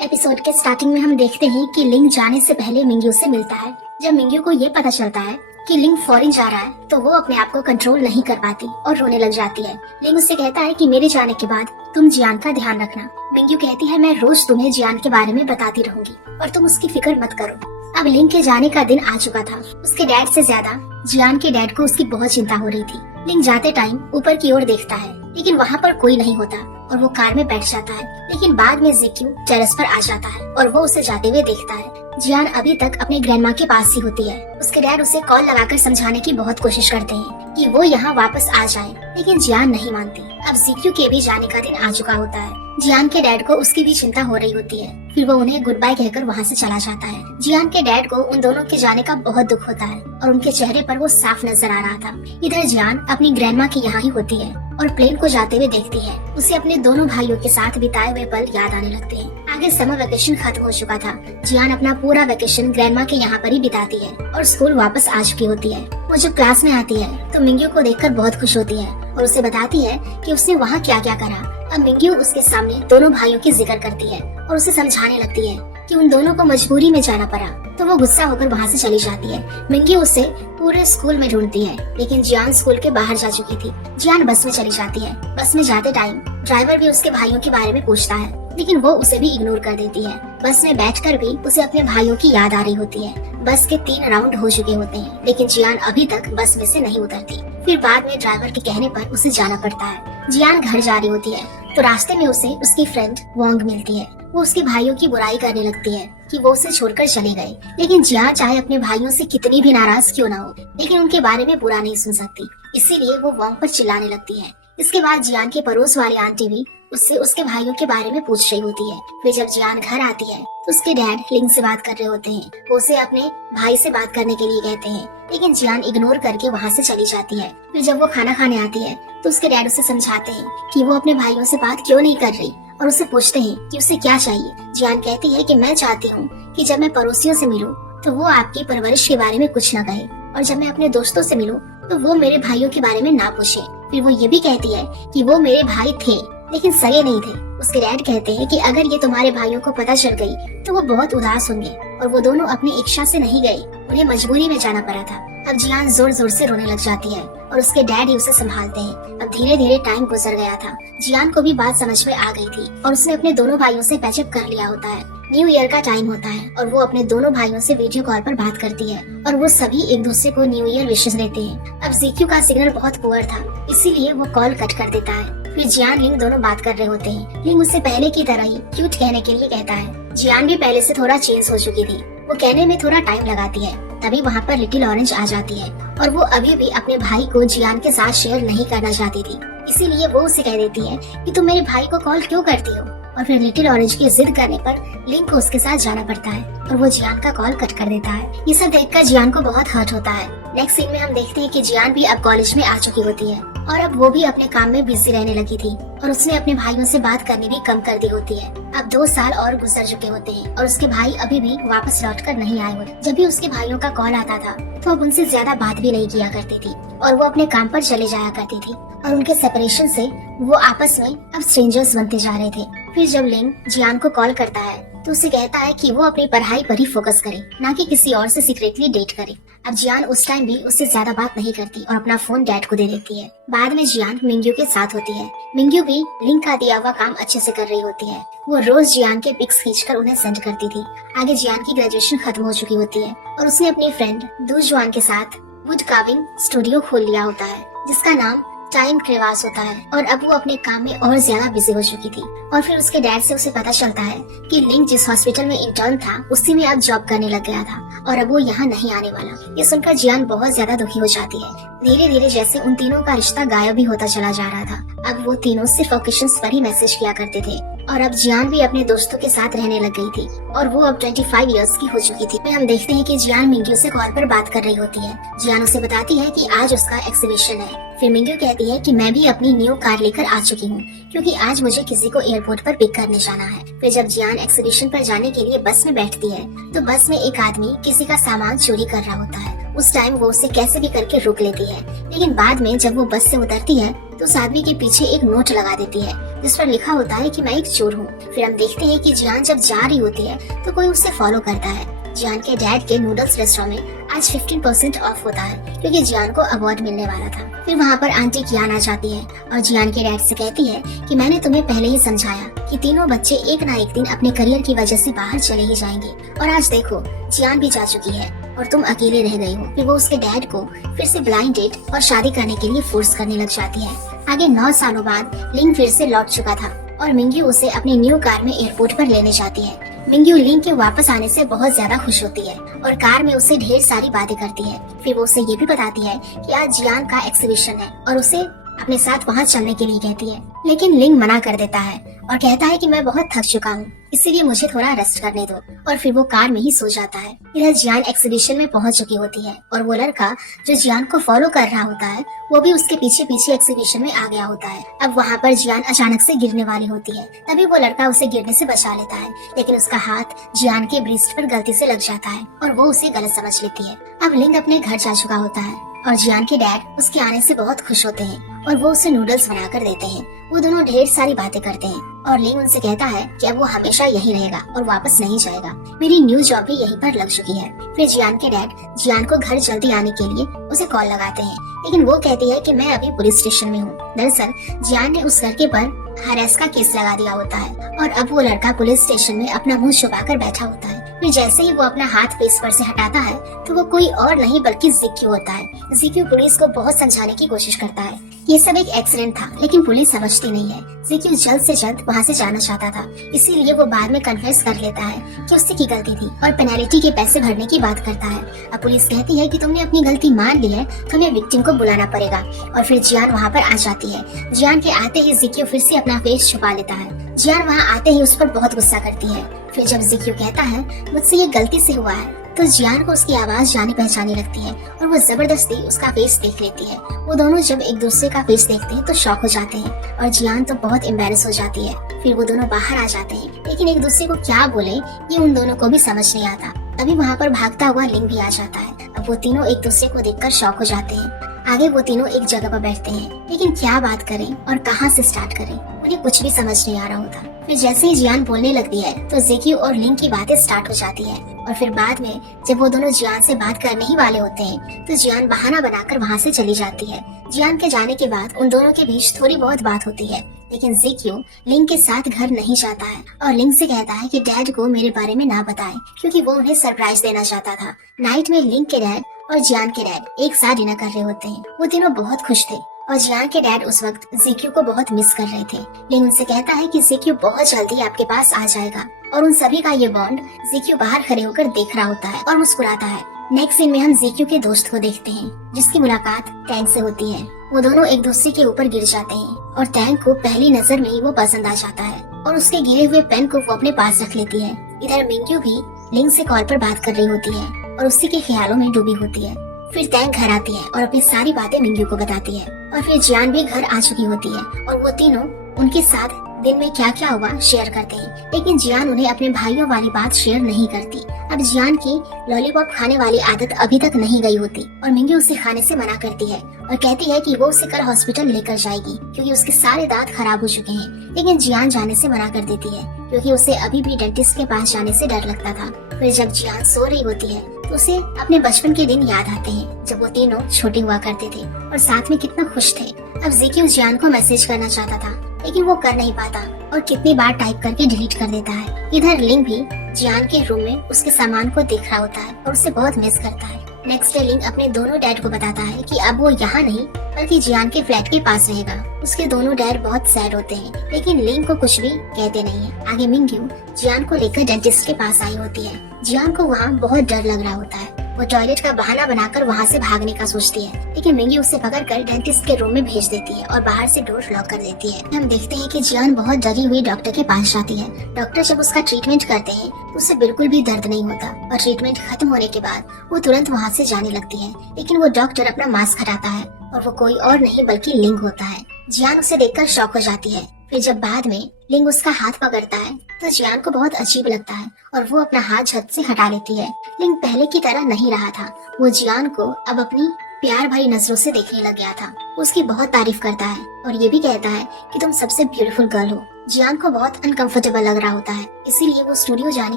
Episode के starting में हम देखते हैं कि लिंग जाने से पहले मिंग्यू से मिलता है। जब मिंग्यू को ये पता चलता है कि लिंग फॉरेन जा रहा है तो वो अपने आप को कंट्रोल नहीं कर पाती और रोने लग जाती है। लिंग उससे कहता है कि मेरे जाने के बाद तुम जियान का ध्यान रखना। मिंग्यू कहती है मैं रोज तुम्हें जियान के बारे में बताती रहूंगी और तुम उसकी फिक्र मत करो। अब लिंग के जाने का दिन आ चुका था। उसके डैड से ज्यादा जियान के डैड को उसकी बहुत चिंता हो रही थी। लिंग जाते टाइम ऊपर की ओर देखता है लेकिन वहाँ पर कोई नहीं होता और वो कार में बैठ जाता है। लेकिन बाद में जिक्यू टेरेस पर आ जाता है और वो उसे जाते हुए देखता है। जियान अभी तक अपने ग्रैंडमा के पास ही होती है। उसके डैड उसे कॉल लगाकर समझाने की बहुत कोशिश करते हैं कि वो यहाँ वापस आ जाए, लेकिन जियान नहीं मानती। अब जिक्यू के भी जाने का दिन आ चुका होता है। जियान के डैड को उसकी भी चिंता हो रही होती है। फिर वो उन्हें गुड बाय कहकर वहाँ से चला जाता है। जियान के डैड को उन दोनों के जाने का बहुत दुख होता है और उनके चेहरे पर वो साफ नजर आ रहा था। इधर जियान अपनी ग्रैंडमा के यहाँ ही होती है और प्लेन को जाते हुए देखती है। उसे अपने दोनों भाइयों के साथ बिताए हुए पल याद आने लगते हैं। आगे समर वेकेशन खत्म हो चुका था। जियान अपना पूरा वेकेशन ग्रैंडमा के यहाँ पर ही बिताती है और स्कूल वापस आ चुकी होती है। वो जब क्लास में आती है तो मिंग्यू को देखकर बहुत खुश होती है और उसे बताती है कि उसने वहाँ क्या क्या करा। अब मिंग्यू उसके सामने दोनों भाइयों की जिक्र करती है और उसे समझाने लगती है कि उन दोनों को मजबूरी में जाना पड़ा, तो वो गुस्सा होकर वहाँ से चली जाती है। मिंग्यू उसे पूरे स्कूल में ढूंढती है लेकिन जियान स्कूल के बाहर जा चुकी थी। जियान बस में चली जाती है। बस में जाते टाइम ड्राइवर भी उसके भाइयों के बारे में पूछता है लेकिन वो उसे भी इग्नोर कर देती है। बस में बैठकर भी उसे अपने भाइयों की याद आ रही होती है। बस के 3 राउंड हो चुके होते हैं लेकिन जियान अभी तक बस में से नहीं उतरती। फिर बाद में ड्राइवर के कहने पर उसे जाना पड़ता है। जियान घर जा रही होती है तो रास्ते में उसे उसकी फ्रेंड वोंग मिलती है। वो उसके भाइयों की बुराई करने लगती है कि वो उसे छोड़कर चले गए, लेकिन जियान चाहे अपने भाइयों से कितनी भी नाराज क्यों ना हो लेकिन उनके बारे में बुरा नहीं सुन सकती, इसीलिए वो वोंग पर चिल्लाने लगती है। इसके बाद जियान के पड़ोस वाली आंटी भी उससे उसके भाइयों के बारे में पूछ रही होती है। फिर जब जियान घर आती है तो उसके डैड लिंग से बात कर रहे होते हैं। वो उसे अपने भाई से बात करने के लिए कहते हैं लेकिन जियान इग्नोर करके वहाँ से चली जाती है। फिर जब वो खाना खाने आती है तो उसके डैड उसे समझाते हैं कि वो अपने भाइयों से बात क्यों नहीं कर रही और उसे पूछते हैं कि उसे क्या चाहिए। जियान कहती है कि मैं चाहती हूँ कि जब मैं पड़ोसियों से मिलूं तो वो आपकी परवरिश के बारे में कुछ न कहे और जब मैं अपने दोस्तों से मिलूं तो वो मेरे भाइयों के बारे में ना पूछे। फिर वो ये भी कहती है कि वो मेरे भाई थे लेकिन सगे नहीं थे। उसके डैड कहते हैं कि अगर ये तुम्हारे भाइयों को पता चल गई तो वो बहुत उदास होंगे और वो दोनों अपनी इच्छा से नहीं गए, उन्हें मजबूरी में जाना पड़ा था। अब जियान जोर जोर से रोने लग जाती है और उसके डैड ही उसे संभालते हैं। अब धीरे धीरे टाइम गुजर गया था। जियान को भी बात समझ में आ गई थी और उसने अपने दोनों भाइयों से पैचअप कर लिया होता है। न्यू ईयर का टाइम होता है और वो अपने दोनों भाइयों से वीडियो कॉल पर बात करती है और वो सभी एक दूसरे को न्यू ईयर विशेस देते हैं। अब जिक्यू का सिग्नल बहुत पुअर था इसीलिए वो कॉल कट कर देता है। फिर जियान लिंग दोनों बात कर रहे होते हैं। लिंग उससे पहले की तरह ही क्यूट कहने के लिए कहता है। जियान भी पहले से थोड़ा चेंज हो चुकी थी। वो कहने में थोड़ा टाइम लगाती है। तभी वहाँ पर लिटिल ऑरेंज आ जाती है और वो अभी भी अपने भाई को जियान के साथ शेयर नहीं करना चाहती थी, इसीलिए वो उसे कह देती है कि तुम मेरे भाई को कॉल क्यों करती हो। और फिर लिटिल ऑरेंज की जिद करने पर लिंग को उसके साथ जाना पड़ता है और वो जियान का कॉल कट कर देता है। ये सब देखकर जियान को बहुत हर्ट होता है। नेक्स्ट सीन में हम देखते हैं कि जियान भी अब कॉलेज में आ चुकी होती है और अब वो भी अपने काम में बिजी रहने लगी थी और उसने अपने भाइयों से बात करनी भी कम कर दी होती है। अब 2 साल और गुजर चुके होते हैं और उसके भाई अभी भी वापस लौट कर नहीं आए होते। जब भी उसके भाइयों का कॉल आता था तो अब उनसे ज्यादा बात भी नहीं किया करती थी और वो अपने काम पर चले जाया करती थी और उनके सेपरेशन से वो आपस में अब स्ट्रेंजर्स बनते जा रहे थे। फिर जब लिंग जियान को कॉल करता है तो उसे कहता है कि वो अपनी पढ़ाई पर ही फोकस करे, ना कि किसी और से सीक्रेटली डेट करे। अब जियान उस टाइम भी उससे ज्यादा बात नहीं करती और अपना फोन डैड को दे देती है। बाद में जियान मिंग्यू के साथ होती है। मिंग्यू भी लिंग का दिया हुआ काम अच्छे से कर रही होती है। वो रोज जियान के पिक्स खींचकर उन्हें सेंड करती थी। आगे जियान की ग्रेजुएशन खत्म हो चुकी होती है और उसने अपनी फ्रेंड दुजुआन के साथ वुड कार्विंग स्टूडियो खोल लिया होता है जिसका नाम टाइम क्रेवास होता है और अब वो अपने काम में और ज्यादा बिजी हो चुकी थी। और फिर उसके डैड से उसे पता चलता है कि लिंग जिस हॉस्पिटल में इंटर्न था उसी में अब जॉब करने लग गया था और अब वो यहाँ नहीं आने वाला। ये सुनकर जियान बहुत ज्यादा दुखी हो जाती है। धीरे धीरे जैसे उन तीनों का रिश्ता गायब भी होता चला जा रहा था। अब वो तीनों सिर्फ ओकेशंस पर ही मैसेज किया करते थे और अब जियान भी अपने दोस्तों के साथ रहने लग गई थी और वो अब 25 इयर्स की हो चुकी थी। फिर हम देखते हैं कि जियान मिंग्यू से कॉल पर बात कर रही होती है। जियान उसे बताती है कि आज उसका एक्सिबिशन है। फिर मिंग्यू कहती है कि मैं भी अपनी न्यू कार लेकर आ चुकी हूँ क्योंकि आज मुझे किसी को एयरपोर्ट पर पिक करने जाना है। फिर जब जियान एक्सिबिशन पर जाने के लिए बस में बैठती है तो बस में एक आदमी किसी का सामान चोरी कर रहा होता है। उस टाइम वो उसे कैसे भी करके रोक लेती है लेकिन बाद में जब वो बस से उतरती है तो उस आदमी के पीछे एक नोट लगा देती है जिस पर लिखा होता है कि मैं एक चोर हूँ। फिर हम देखते हैं कि जियान जब जा रही होती है तो कोई उसे फॉलो करता है। जियान के डैड के नूडल्स रेस्टोरेंट में आज 15% ऑफ होता है क्योंकि जियान को अवार्ड मिलने वाला था। फिर वहाँ पर आंटी कियान आ जाती है और जियान के डैड से कहती है कि मैंने तुम्हें पहले ही समझाया कि तीनों बच्चे एक ना एक दिन अपने करियर की वजह से बाहर चले ही जाएंगे, और आज देखो जियान भी जा चुकी है और तुम अकेले रह गई हो। फिर वो उसके डैड को फिर से ब्लाइंड डेट और शादी करने के लिए फोर्स करने लग जाती है। आगे 9 सालों बाद लिंग फिर से लौट चुका था और मिंग्यू उसे अपनी न्यू कार में एयरपोर्ट पर लेने जाती है। मिंग्यू लिंग के वापस आने से बहुत ज्यादा खुश होती है और कार में उसे ढेर सारी बातें करती है। फिर वो उसे ये भी बताती है कि आज जियान का एग्जीबिशन है और उसे अपने साथ वहाँ चलने के लिए कहती है, लेकिन लिंग मना कर देता है और कहता है कि मैं बहुत थक चुका हूँ, इसीलिए मुझे थोड़ा रेस्ट करने दो, और फिर वो कार में ही सो जाता है। इधर जियान एग्जीबिशन में पहुँच चुकी होती है और वो लड़का जो जियान को फॉलो कर रहा होता है वो भी उसके पीछे पीछे एग्जीबिशन में आ गया होता है। अब वहाँ पर जियान अचानक से गिरने वाली होती है, तभी वो लड़का उसे गिरने से बचा लेता है, लेकिन उसका हाथ जियान के ब्रीस्ट पर गलती से लग जाता है और वो उसे गलत समझ लेती है। अब लिंग अपने घर जा चुका होता है और जियान के डैड उसके आने से बहुत खुश होते हैं और वो उसे नूडल्स बनाकर देते हैं। वो दोनों ढेर सारी बातें करते हैं और लिंग उनसे कहता है कि अब वो हमेशा यहीं रहेगा और वापस नहीं जाएगा, मेरी न्यू जॉब भी यहीं पर लग चुकी है। फिर जियान के डैड जियान को घर जल्दी आने के लिए उसे कॉल लगाते हैं, लेकिन वो कहती है कि मैं अभी पुलिस स्टेशन में हूँ। दरअसल जियान ने उस लड़के पर हरास का केस लगा दिया होता है और अब वो लड़का पुलिस स्टेशन में अपना मुंह छुपाकर बैठा होता है। फिर जैसे ही वो अपना हाथ फेस पर से हटाता है तो वो कोई और नहीं बल्कि जिक्यू होता है। जिक्यू पुलिस को बहुत समझाने की कोशिश करता है ये सब एक एक्सीडेंट था, लेकिन पुलिस समझती नहीं है। जिक्यू जल्द से जल्द वहाँ से जाना चाहता था, इसीलिए वो बाद में कन्फेस कर लेता है कि उससे की गलती थी और पेनल्टी के पैसे भरने की बात करता है। अब पुलिस कहती है कि तुमने अपनी गलती मान ली है, तुम्हें विक्टिम को बुलाना पड़ेगा, और फिर जियान वहाँ पर आ जाती है। जियान के आते ही जिक्यू फिर से अपना फेस छुपा लेता है। जियान वहाँ आते ही उस पर बहुत गुस्सा करती है। फिर जब जिक्यू कहता है मुझसे ये गलती से हुआ है, तो जियान को उसकी आवाज जानी पहचानी लगती है और वो जबरदस्ती उसका फेस देख लेती है। वो दोनों जब एक दूसरे का फेस देखते हैं तो शॉक हो जाते हैं और जियान तो बहुत एम्बेरस हो जाती है। फिर वो दोनों बाहर आ जाते हैं, लेकिन एक दूसरे को क्या बोले ये उन दोनों को भी समझ नहीं आता। तभी वहाँ पर भागता हुआ लिंग भी आ जाता है। अब वो तीनों एक दूसरे को देखकर शॉक हो जाते हैं। आगे वो तीनों एक जगह पर बैठते हैं, लेकिन क्या बात करें और कहाँ से स्टार्ट करें उन्हें कुछ भी समझ नहीं आ रहा होता। फिर जैसे ही जियान बोलने लगती है तो जिक्यू और लिंग की बातें स्टार्ट हो जाती है और फिर बाद में जब वो दोनों जियान से बात करने ही वाले होते हैं तो जियान बहाना बनाकर वहाँ से चली जाती है। जियान के जाने के बाद उन दोनों के बीच थोड़ी बहुत बात होती है, लेकिन जिक्यू लिंग के साथ घर नहीं जाता है और लिंग से कहता है कि डैड को मेरे बारे में ना बताए, क्योंकि वो उन्हें सरप्राइज देना चाहता था। नाइट में लिंग के डैड और जियान के डैड एक साथ डिनर कर रहे होते हैं। वो तीनों बहुत खुश थे और जियान के डैड उस वक्त जिक्यू को बहुत मिस कर रहे थे। लिंग उनसे कहता है कि जिक्यू बहुत जल्दी आपके पास आ जाएगा, और उन सभी का ये बॉन्ड जिक्यू बाहर खड़े होकर देख रहा होता है और मुस्कुराता है। नेक्स्ट सीन में हम जिक्यू के दोस्त को देखते हैं जिसकी मुलाकात टैंक से होती है। वो दोनों एक दूसरे के ऊपर गिर जाते हैं और टैंक को पहली नजर में ही वो पसंद आ जाता है और उसके गिरे हुए पेन को वो अपने पास रख लेती है। इधर मिंग्यू भी लिंग से कॉल पर बात कर रही होती है और उसी के ख्यालों में डूबी होती है। फिर टैंक घर आती है और अपनी सारी बातें मिंग्यू को बताती है और फिर जियान भी घर आ चुकी होती है और वो तीनों उनके साथ दिन में क्या क्या हुआ शेयर करते हैं, लेकिन जियान उन्हें अपने भाइयों वाली बात शेयर नहीं करती। अब जियान की लॉलीपॉप खाने वाली आदत अभी तक नहीं गई होती और मिंग्यू उसे खाने से मना करती है और कहती है कि वो उसे कल हॉस्पिटल लेकर जाएगी क्योंकि उसके सारे दांत खराब हो चुके हैं, लेकिन जियान जाने से मना कर देती है क्योंकि उसे अभी भी डेंटिस्ट के पास जाने से डर लगता था। फिर जब जियान सो रही होती है तो उसे अपने बचपन के दिन याद आते हैं जब वो तीनों छोटे हुआ करते थे और साथ में कितना खुश थे। अब जिक्यू जियान को मैसेज करना चाहता था, लेकिन वो कर नहीं पाता और कितनी बार टाइप करके डिलीट कर देता है। इधर लिंग भी जियान के रूम में उसके सामान को देख रहा होता है और उसे बहुत मिस करता है। नेक्स्ट डे लिंग अपने दोनों डैड को बताता है कि अब वो यहाँ नहीं बल्कि जियान के फ्लैट के पास रहेगा। उसके दोनों डैड बहुत सैड होते हैं, लेकिन लिंग को कुछ भी कहते नहीं है। आगे मिंग्यू जियान को लेकर डेंटिस्ट के पास आई होती है। जियान को वहाँ बहुत डर लग रहा होता है। वो टॉयलेट का बहाना बनाकर वहाँ से भागने का सोचती है, लेकिन मिंग्यू उसे पकड़कर डेंटिस्ट के रूम में भेज देती है और बाहर से डोर लॉक कर देती है। हम देखते हैं कि जियान बहुत डरी हुई डॉक्टर के पास जाती है। डॉक्टर जब उसका ट्रीटमेंट करते हैं तो उसे बिल्कुल भी दर्द नहीं होता और ट्रीटमेंट खत्म होने के बाद वो तुरंत वहाँ से जाने लगती है, लेकिन वो डॉक्टर अपना मास्क हटाता है और वो कोई और नहीं बल्कि लिंग होता है। जियान उसे देखकर शॉक हो जाती है। फिर जब बाद में लिंग उसका हाथ पकड़ता है तो जियान को बहुत अजीब लगता है और वो अपना हाथ झट से हटा लेती है। लिंग पहले की तरह नहीं रहा था। वो जियान को अब अपनी प्यार भरी नजरों से देखने लग गया था। उसकी बहुत तारीफ करता है और ये भी कहता है कि तुम सबसे ब्यूटीफुल गर्ल हो। जियान को बहुत अनकंफर्टेबल लग रहा होता है, इसीलिए वो स्टूडियो जाने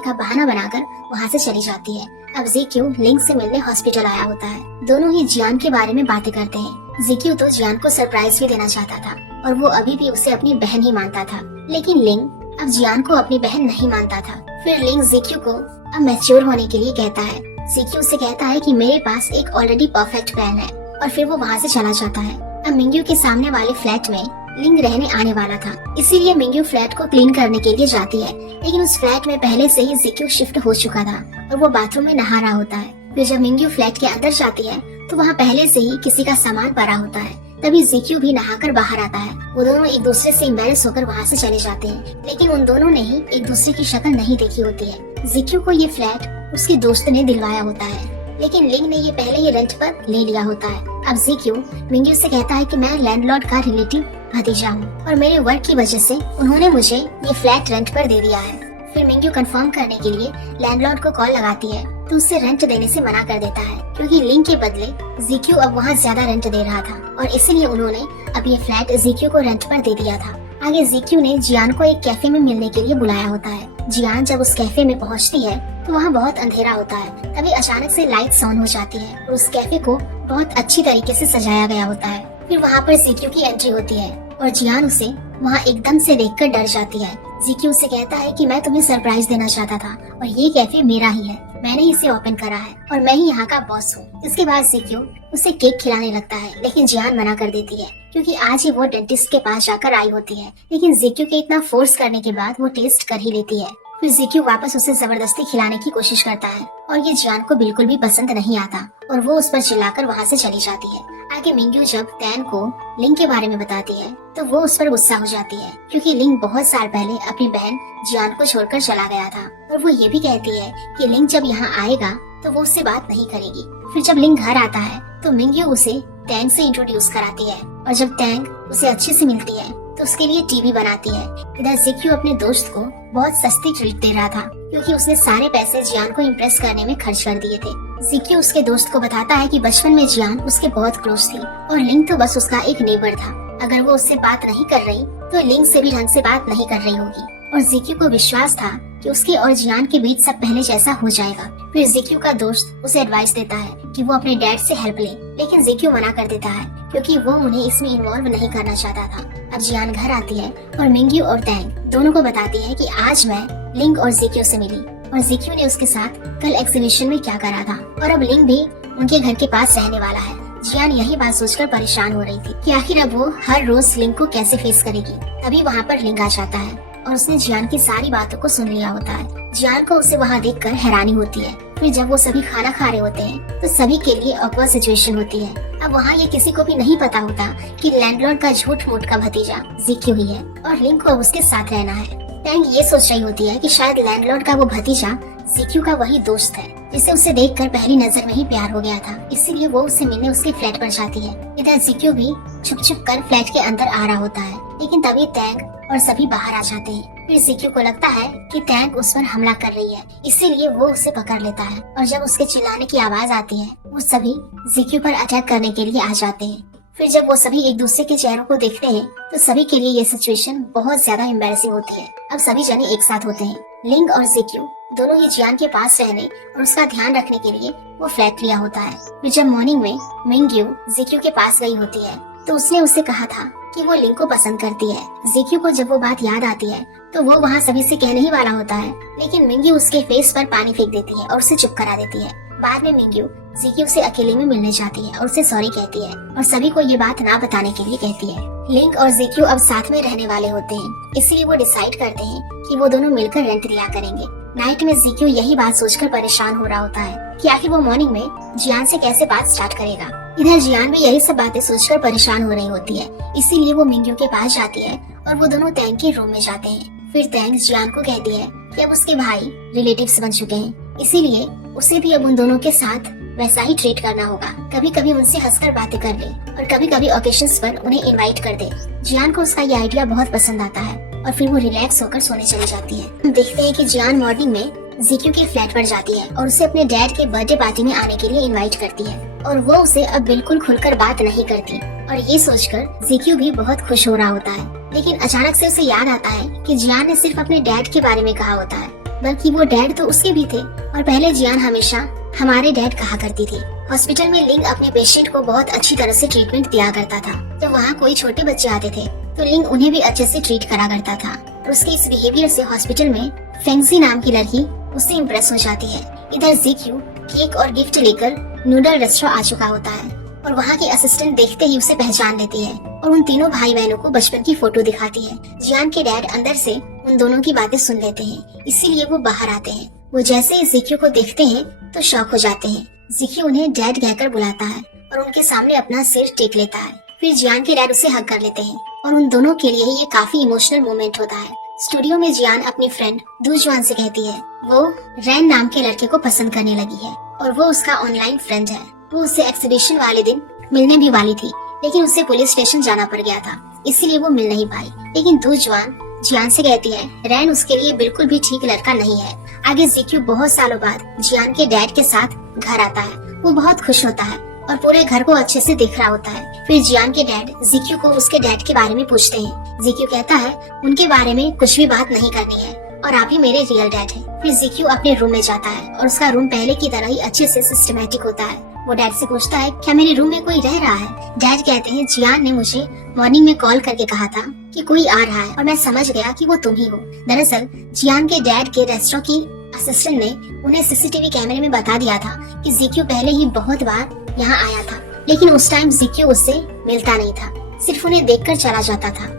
का बहाना बनाकर वहाँ से चली जाती है। अब ज़िक्यू लिंग से मिलने हॉस्पिटल आया होता है। दोनों ही जियान के बारे में बातें करते हैं। ज़िक्यू तो जियान को सरप्राइज भी देना चाहता था और वो अभी भी उसे अपनी बहन ही मानता था, लेकिन लिंग अब जियान को अपनी बहन नहीं मानता था। फिर लिंग ज़िक्यू को अब मैच्योर होने के लिए कहता है। ज़िक्यू से कहता है कि मेरे पास एक ऑलरेडी परफेक्ट प्लान है और फिर वो वहाँ से चला जाता है। अब मिंग्यू के सामने वाले फ्लैट में लिंग रहने आने वाला था, इसीलिए मिंग्यू फ्लैट को क्लीन करने के लिए जाती है, लेकिन उस फ्लैट में पहले से ही ज़िक्यू शिफ्ट हो चुका था और वो बाथरूम में नहा रहा होता है। फिर जब मिंग्यू फ्लैट के अंदर जाती है तो वहाँ पहले से ही किसी का सामान पड़ा होता है। तभी ज़िक्यू भी नहाकर बाहर आता है। वो दोनों एक दूसरे से एम्बैरेस होकर वहाँ से चले जाते हैं, लेकिन उन दोनों ने ही एक दूसरे की शक्ल नहीं देखी होती है। ज़िक्यू को ये फ्लैट उसके दोस्त ने दिलवाया होता है, लेकिन लिंग ने ये पहले ही रेंट पर ले लिया होता है। अब ज़िक्यू मिंग्यू से कहता है कि मैं लैंडलॉर्ड का रिलेटिव भतीजा हूँ और मेरे वर्क की वजह से उन्होंने मुझे ये फ्लैट रेंट पर दे दिया है। फिर मिंग्यू कंफर्म करने के लिए लैंडलॉर्ड को कॉल लगाती है तो उससे रेंट देने से मना कर देता है, क्योंकि लिंग के बदले ज़िक्यू अब वहाँ ज्यादा रेंट दे रहा था और इसीलिए उन्होंने अब ये फ्लैट ज़िक्यू को रेंट पर दे दिया था। आगे ज़िक्यू ने जियान को एक कैफे में मिलने के लिए बुलाया होता है। जियान जब उस कैफे में पहुँचती है तो वहाँ बहुत अंधेरा होता है। तभी अचानक से लाइट्स ऑन हो जाती है और उस कैफे को बहुत अच्छी तरीके से सजाया गया होता है। फिर वहाँ पर ज़िक्यू की एंट्री होती है और जियान उसे वहाँ एकदम से देखकर डर जाती है। ज़िक्यू से कहता है कि मैं तुम्हें सरप्राइज देना चाहता था और ये कैफे मेरा ही है, मैंने इसे ओपन करा है और मैं ही यहाँ का बॉस हूँ। इसके बाद ज़िक्यू उसे केक खिलाने लगता है, लेकिन जियान मना कर देती है, क्योंकि आज ही वो डेंटिस्ट के पास जाकर आई होती है। लेकिन ज़िक्यू के इतना फोर्स करने के बाद वो टेस्ट कर ही लेती है। फिर ज़िक्यू वापस उसे जबरदस्ती खिलाने की कोशिश करता है और ये जियान को बिल्कुल भी पसंद नहीं आता और वो उस पर चिल्लाकर वहाँ से चली जाती है। आगे मिंग्यू जब टैन को लिंग के बारे में बताती है तो वो उस पर गुस्सा हो जाती है, क्योंकि लिंग बहुत साल पहले अपनी बहन जियान को छोड़कर चला गया था और वो ये भी कहती है कि लिंग जब यहाँ आएगा तो वो उससे बात नहीं करेगी। फिर जब लिंग घर आता है तो मिंग्यू उसे टैंग से इंट्रोड्यूस कराती है और जब टैंग उसे अच्छे से मिलती है तो उसके लिए टीवी बनाती है। इधर ज़िक्यू अपने दोस्त को बहुत सस्ती ट्रीट दे रहा था, क्योंकि उसने सारे पैसे जियान को इम्प्रेस करने में खर्च कर दिए थे। ज़िक्यू उसके दोस्त को बताता है कि बचपन में जियान उसके बहुत क्लोज थी और लिंग तो बस उसका एक नेबर था। अगर वो उससे बात नहीं कर रही तो लिंग से भी ढंग से बात नहीं कर रही होगी। और ज़िक्यू को विश्वास था कि उसके और जियान के बीच सब पहले जैसा हो जाएगा। फिर ज़िक्यू का दोस्त उसे एडवाइस देता है कि वो अपने डैड से हेल्प ले, लेकिन ज़िक्यू मना कर देता है, क्योंकि वो उन्हें इसमें इन्वॉल्व नहीं करना चाहता था। अब जियान घर आती है और मिंग्यू और टैंग दोनों को बताती है कि आज मैं लिंग और ज़िक्यू से मिली और ज़िक्यू ने उसके साथ कल एग्जीबिशन में क्या करा था और अब लिंग भी उनके घर के पास रहने वाला है। जियान यही बात सोचकर परेशान हो रही थी कि आखिर अब वो हर रोज लिंग को कैसे फेस करेगी। तभी वहाँ पर लिंग आ जाता है और उसने जियान की सारी बातों को सुन लिया होता है। जियान को उसे वहाँ देखकर हैरानी होती है। फिर जब वो सभी खाना खा रहे होते हैं तो सभी के लिए ऑकवर्ड सिचुएशन होती है। अब वहाँ ये किसी को भी नहीं पता होता कि लैंडलॉर्ड का झूठ मूठ का भतीजा ज़िक्यू ही है और लिंग को अब उसके साथ रहना है। टैंग ये सोच रही होती है कि शायद लैंडलॉर्ड का वो भतीजा ज़िक्यू का वही दोस्त है जिसे उसे देखकर पहली नजर में ही प्यार हो गया था, इसीलिए वो उससे मिलने उसके फ्लैट पर जाती है। इधर ज़िक्यू भी छुप छुप कर फ्लैट के अंदर आ रहा होता है, लेकिन तभी टैंग और सभी बाहर आ जाते हैं। फिर ज़िक्यू को लगता है कि टैंग उस पर हमला कर रही है, इसीलिए वो उसे पकड़ लेता है और जब उसके चिल्लाने की आवाज आती है वो सभी ज़िक्यू पर अटैक करने के लिए आ जाते हैं। फिर जब वो सभी एक दूसरे के चेहरों को देखते हैं तो सभी के लिए ये सिचुएशन बहुत ज्यादा एम्बैरेसिंग होती है। अब सभी जने एक साथ होते हैं। लिंग और ज़िक्यू दोनों ही जियान के पास रहने और उसका ध्यान रखने के लिए वो फ्लैट लिया होता है। फिर जब मॉर्निंग में मिंग्यू ज़िक्यू के पास गई होती है तो उसने उससे कहा था कि वो लिंग को पसंद करती है। ज़िक्यू को जब वो बात याद आती है तो वो वहाँ सभी से कहने ही वाला होता है, लेकिन मिंग्यू उसके फेस पर पानी फेंक देती है और उसे चुप करा देती है। बाद में मिंग्यू ज़िक्यू से अकेले में मिलने जाती है और उसे सॉरी कहती है और सभी को ये बात ना बताने के लिए कहती है। लिंग और ज़िक्यू अब साथ में रहने वाले होते हैं, इसलिए वो डिसाइड करते हैं कि वो दोनों मिलकर रेंट लिया करेंगे। नाइट में ज़िक्यू यही बात सोचकर परेशान हो रहा होता है कि आखिर वो मॉर्निंग में जियान से कैसे बात स्टार्ट करेगा। इधर जियान भी यही सब बातें सोचकर परेशान हो रही होती है, इसीलिए वो मिंग्यू के पास जाती है और वो दोनों टैंग के रूम में जाते हैं। फिर टैंग जियान को कहती है कि अब उसके भाई रिलेटिव्स बन चुके हैं, इसीलिए उसे भी अब उन दोनों के साथ वैसा ही ट्रीट करना होगा। कभी कभी उनसे हंसकर बातें कर ले और कभी कभी ओकेशंस पर उन्हें इनवाइट कर दे। जियान को उसका ये आइडिया बहुत पसंद आता है और फिर वो रिलैक्स होकर सोने चली जाती है। हम देखते हैं कि जियान मॉर्निंग में ज़िक्यू के फ्लैट पर जाती है और उसे अपने डैड के बर्थडे पार्टी में आने के लिए इनवाइट करती है। और वो उसे अब बिल्कुल खुलकर बात नहीं करती। और ये सोचकर जिक्यू भी बहुत खुश हो रहा होता है। लेकिन अचानक से उसे याद आता है कि जियान ने सिर्फ अपने डैड के बारे में कहा होता है, बल्कि वो डैड तो उसके भी थे। और पहले जियान हमेशा हमारे डैड कहा करती थी। हॉस्पिटल में लिंग अपने पेशेंट को बहुत अच्छी तरह से ट्रीटमेंट दिया करता था। जब वहाँ कोई छोटे बच्चे आते थे तो लिंग उन्हें भी अच्छे से ट्रीट करा करता था। और उसके इस बिहेवियर से हॉस्पिटल में फेंगजी नाम की लड़की उससे इम्प्रेस हो जाती है। इधर जिक्यू केक और गिफ्ट लेकर नूडल रेस्टोरेंट आ चुका होता है और वहाँ की असिस्टेंट देखते ही उसे पहचान लेती है और उन तीनों भाई बहनों को बचपन की फोटो दिखाती है। जियान के डैड अंदर से उन दोनों की बातें सुन लेते हैं, इसीलिए वो बाहर आते हैं। वो जैसे ही जिक्यू को देखते हैं तो शॉक हो जाते हैं। जिक्यू उन्हें डैड कहकर बुलाता है और उनके सामने अपना सिर टेक लेता है। फिर जियान के डैड उसे हग कर लेते हैं और उन दोनों के लिए ये काफी इमोशनल मोमेंट होता है। स्टूडियो में जियान अपनी फ्रेंड दुजुआन से कहती है वो रैन नाम के लड़के को पसंद करने लगी है और वो उसका ऑनलाइन फ्रेंड है। वो उससे एक्सिबिशन वाले दिन मिलने भी वाली थी, लेकिन उसे पुलिस स्टेशन जाना पड़ गया था, इसीलिए वो मिल नहीं पाई। लेकिन दुजुआन जियान से कहती है रैन उसके लिए बिल्कुल भी ठीक लड़का नहीं है। आगे जिक्यू बहुत सालों बाद जियान के डैड के साथ घर आता है। वो बहुत खुश होता है और पूरे घर को अच्छे से देख रहा होता है। फिर जियान के डैड जिक्यू को उसके डैड के बारे में पूछते हैं। जिक्यू कहता है उनके बारे में कुछ भी बात नहीं करनी है और आप ही मेरे रियल डैड हैं। फिर जिक्यू अपने रूम में जाता है और उसका रूम पहले की तरह ही अच्छे से सिस्टमेटिक होता है। वो डैड से पूछता है क्या मेरे रूम में कोई रह रहा है। डैड कहते हैं जियान ने मुझे मॉर्निंग में कॉल करके कहा था कि कोई आ रहा है और मैं समझ गया कि वो तुम ही हो। दरअसल जियान के डैड के रेस्टोरेंट की असिस्टेंट ने उन्हें सीसीटीवी कैमरे में बता दिया था कि जिक्यू पहले ही बहुत बार यहाँ आया था, लेकिन उस टाइम जिक्यू उससे मिलता नहीं था, सिर्फ उन्हें देखकर चला जाता था।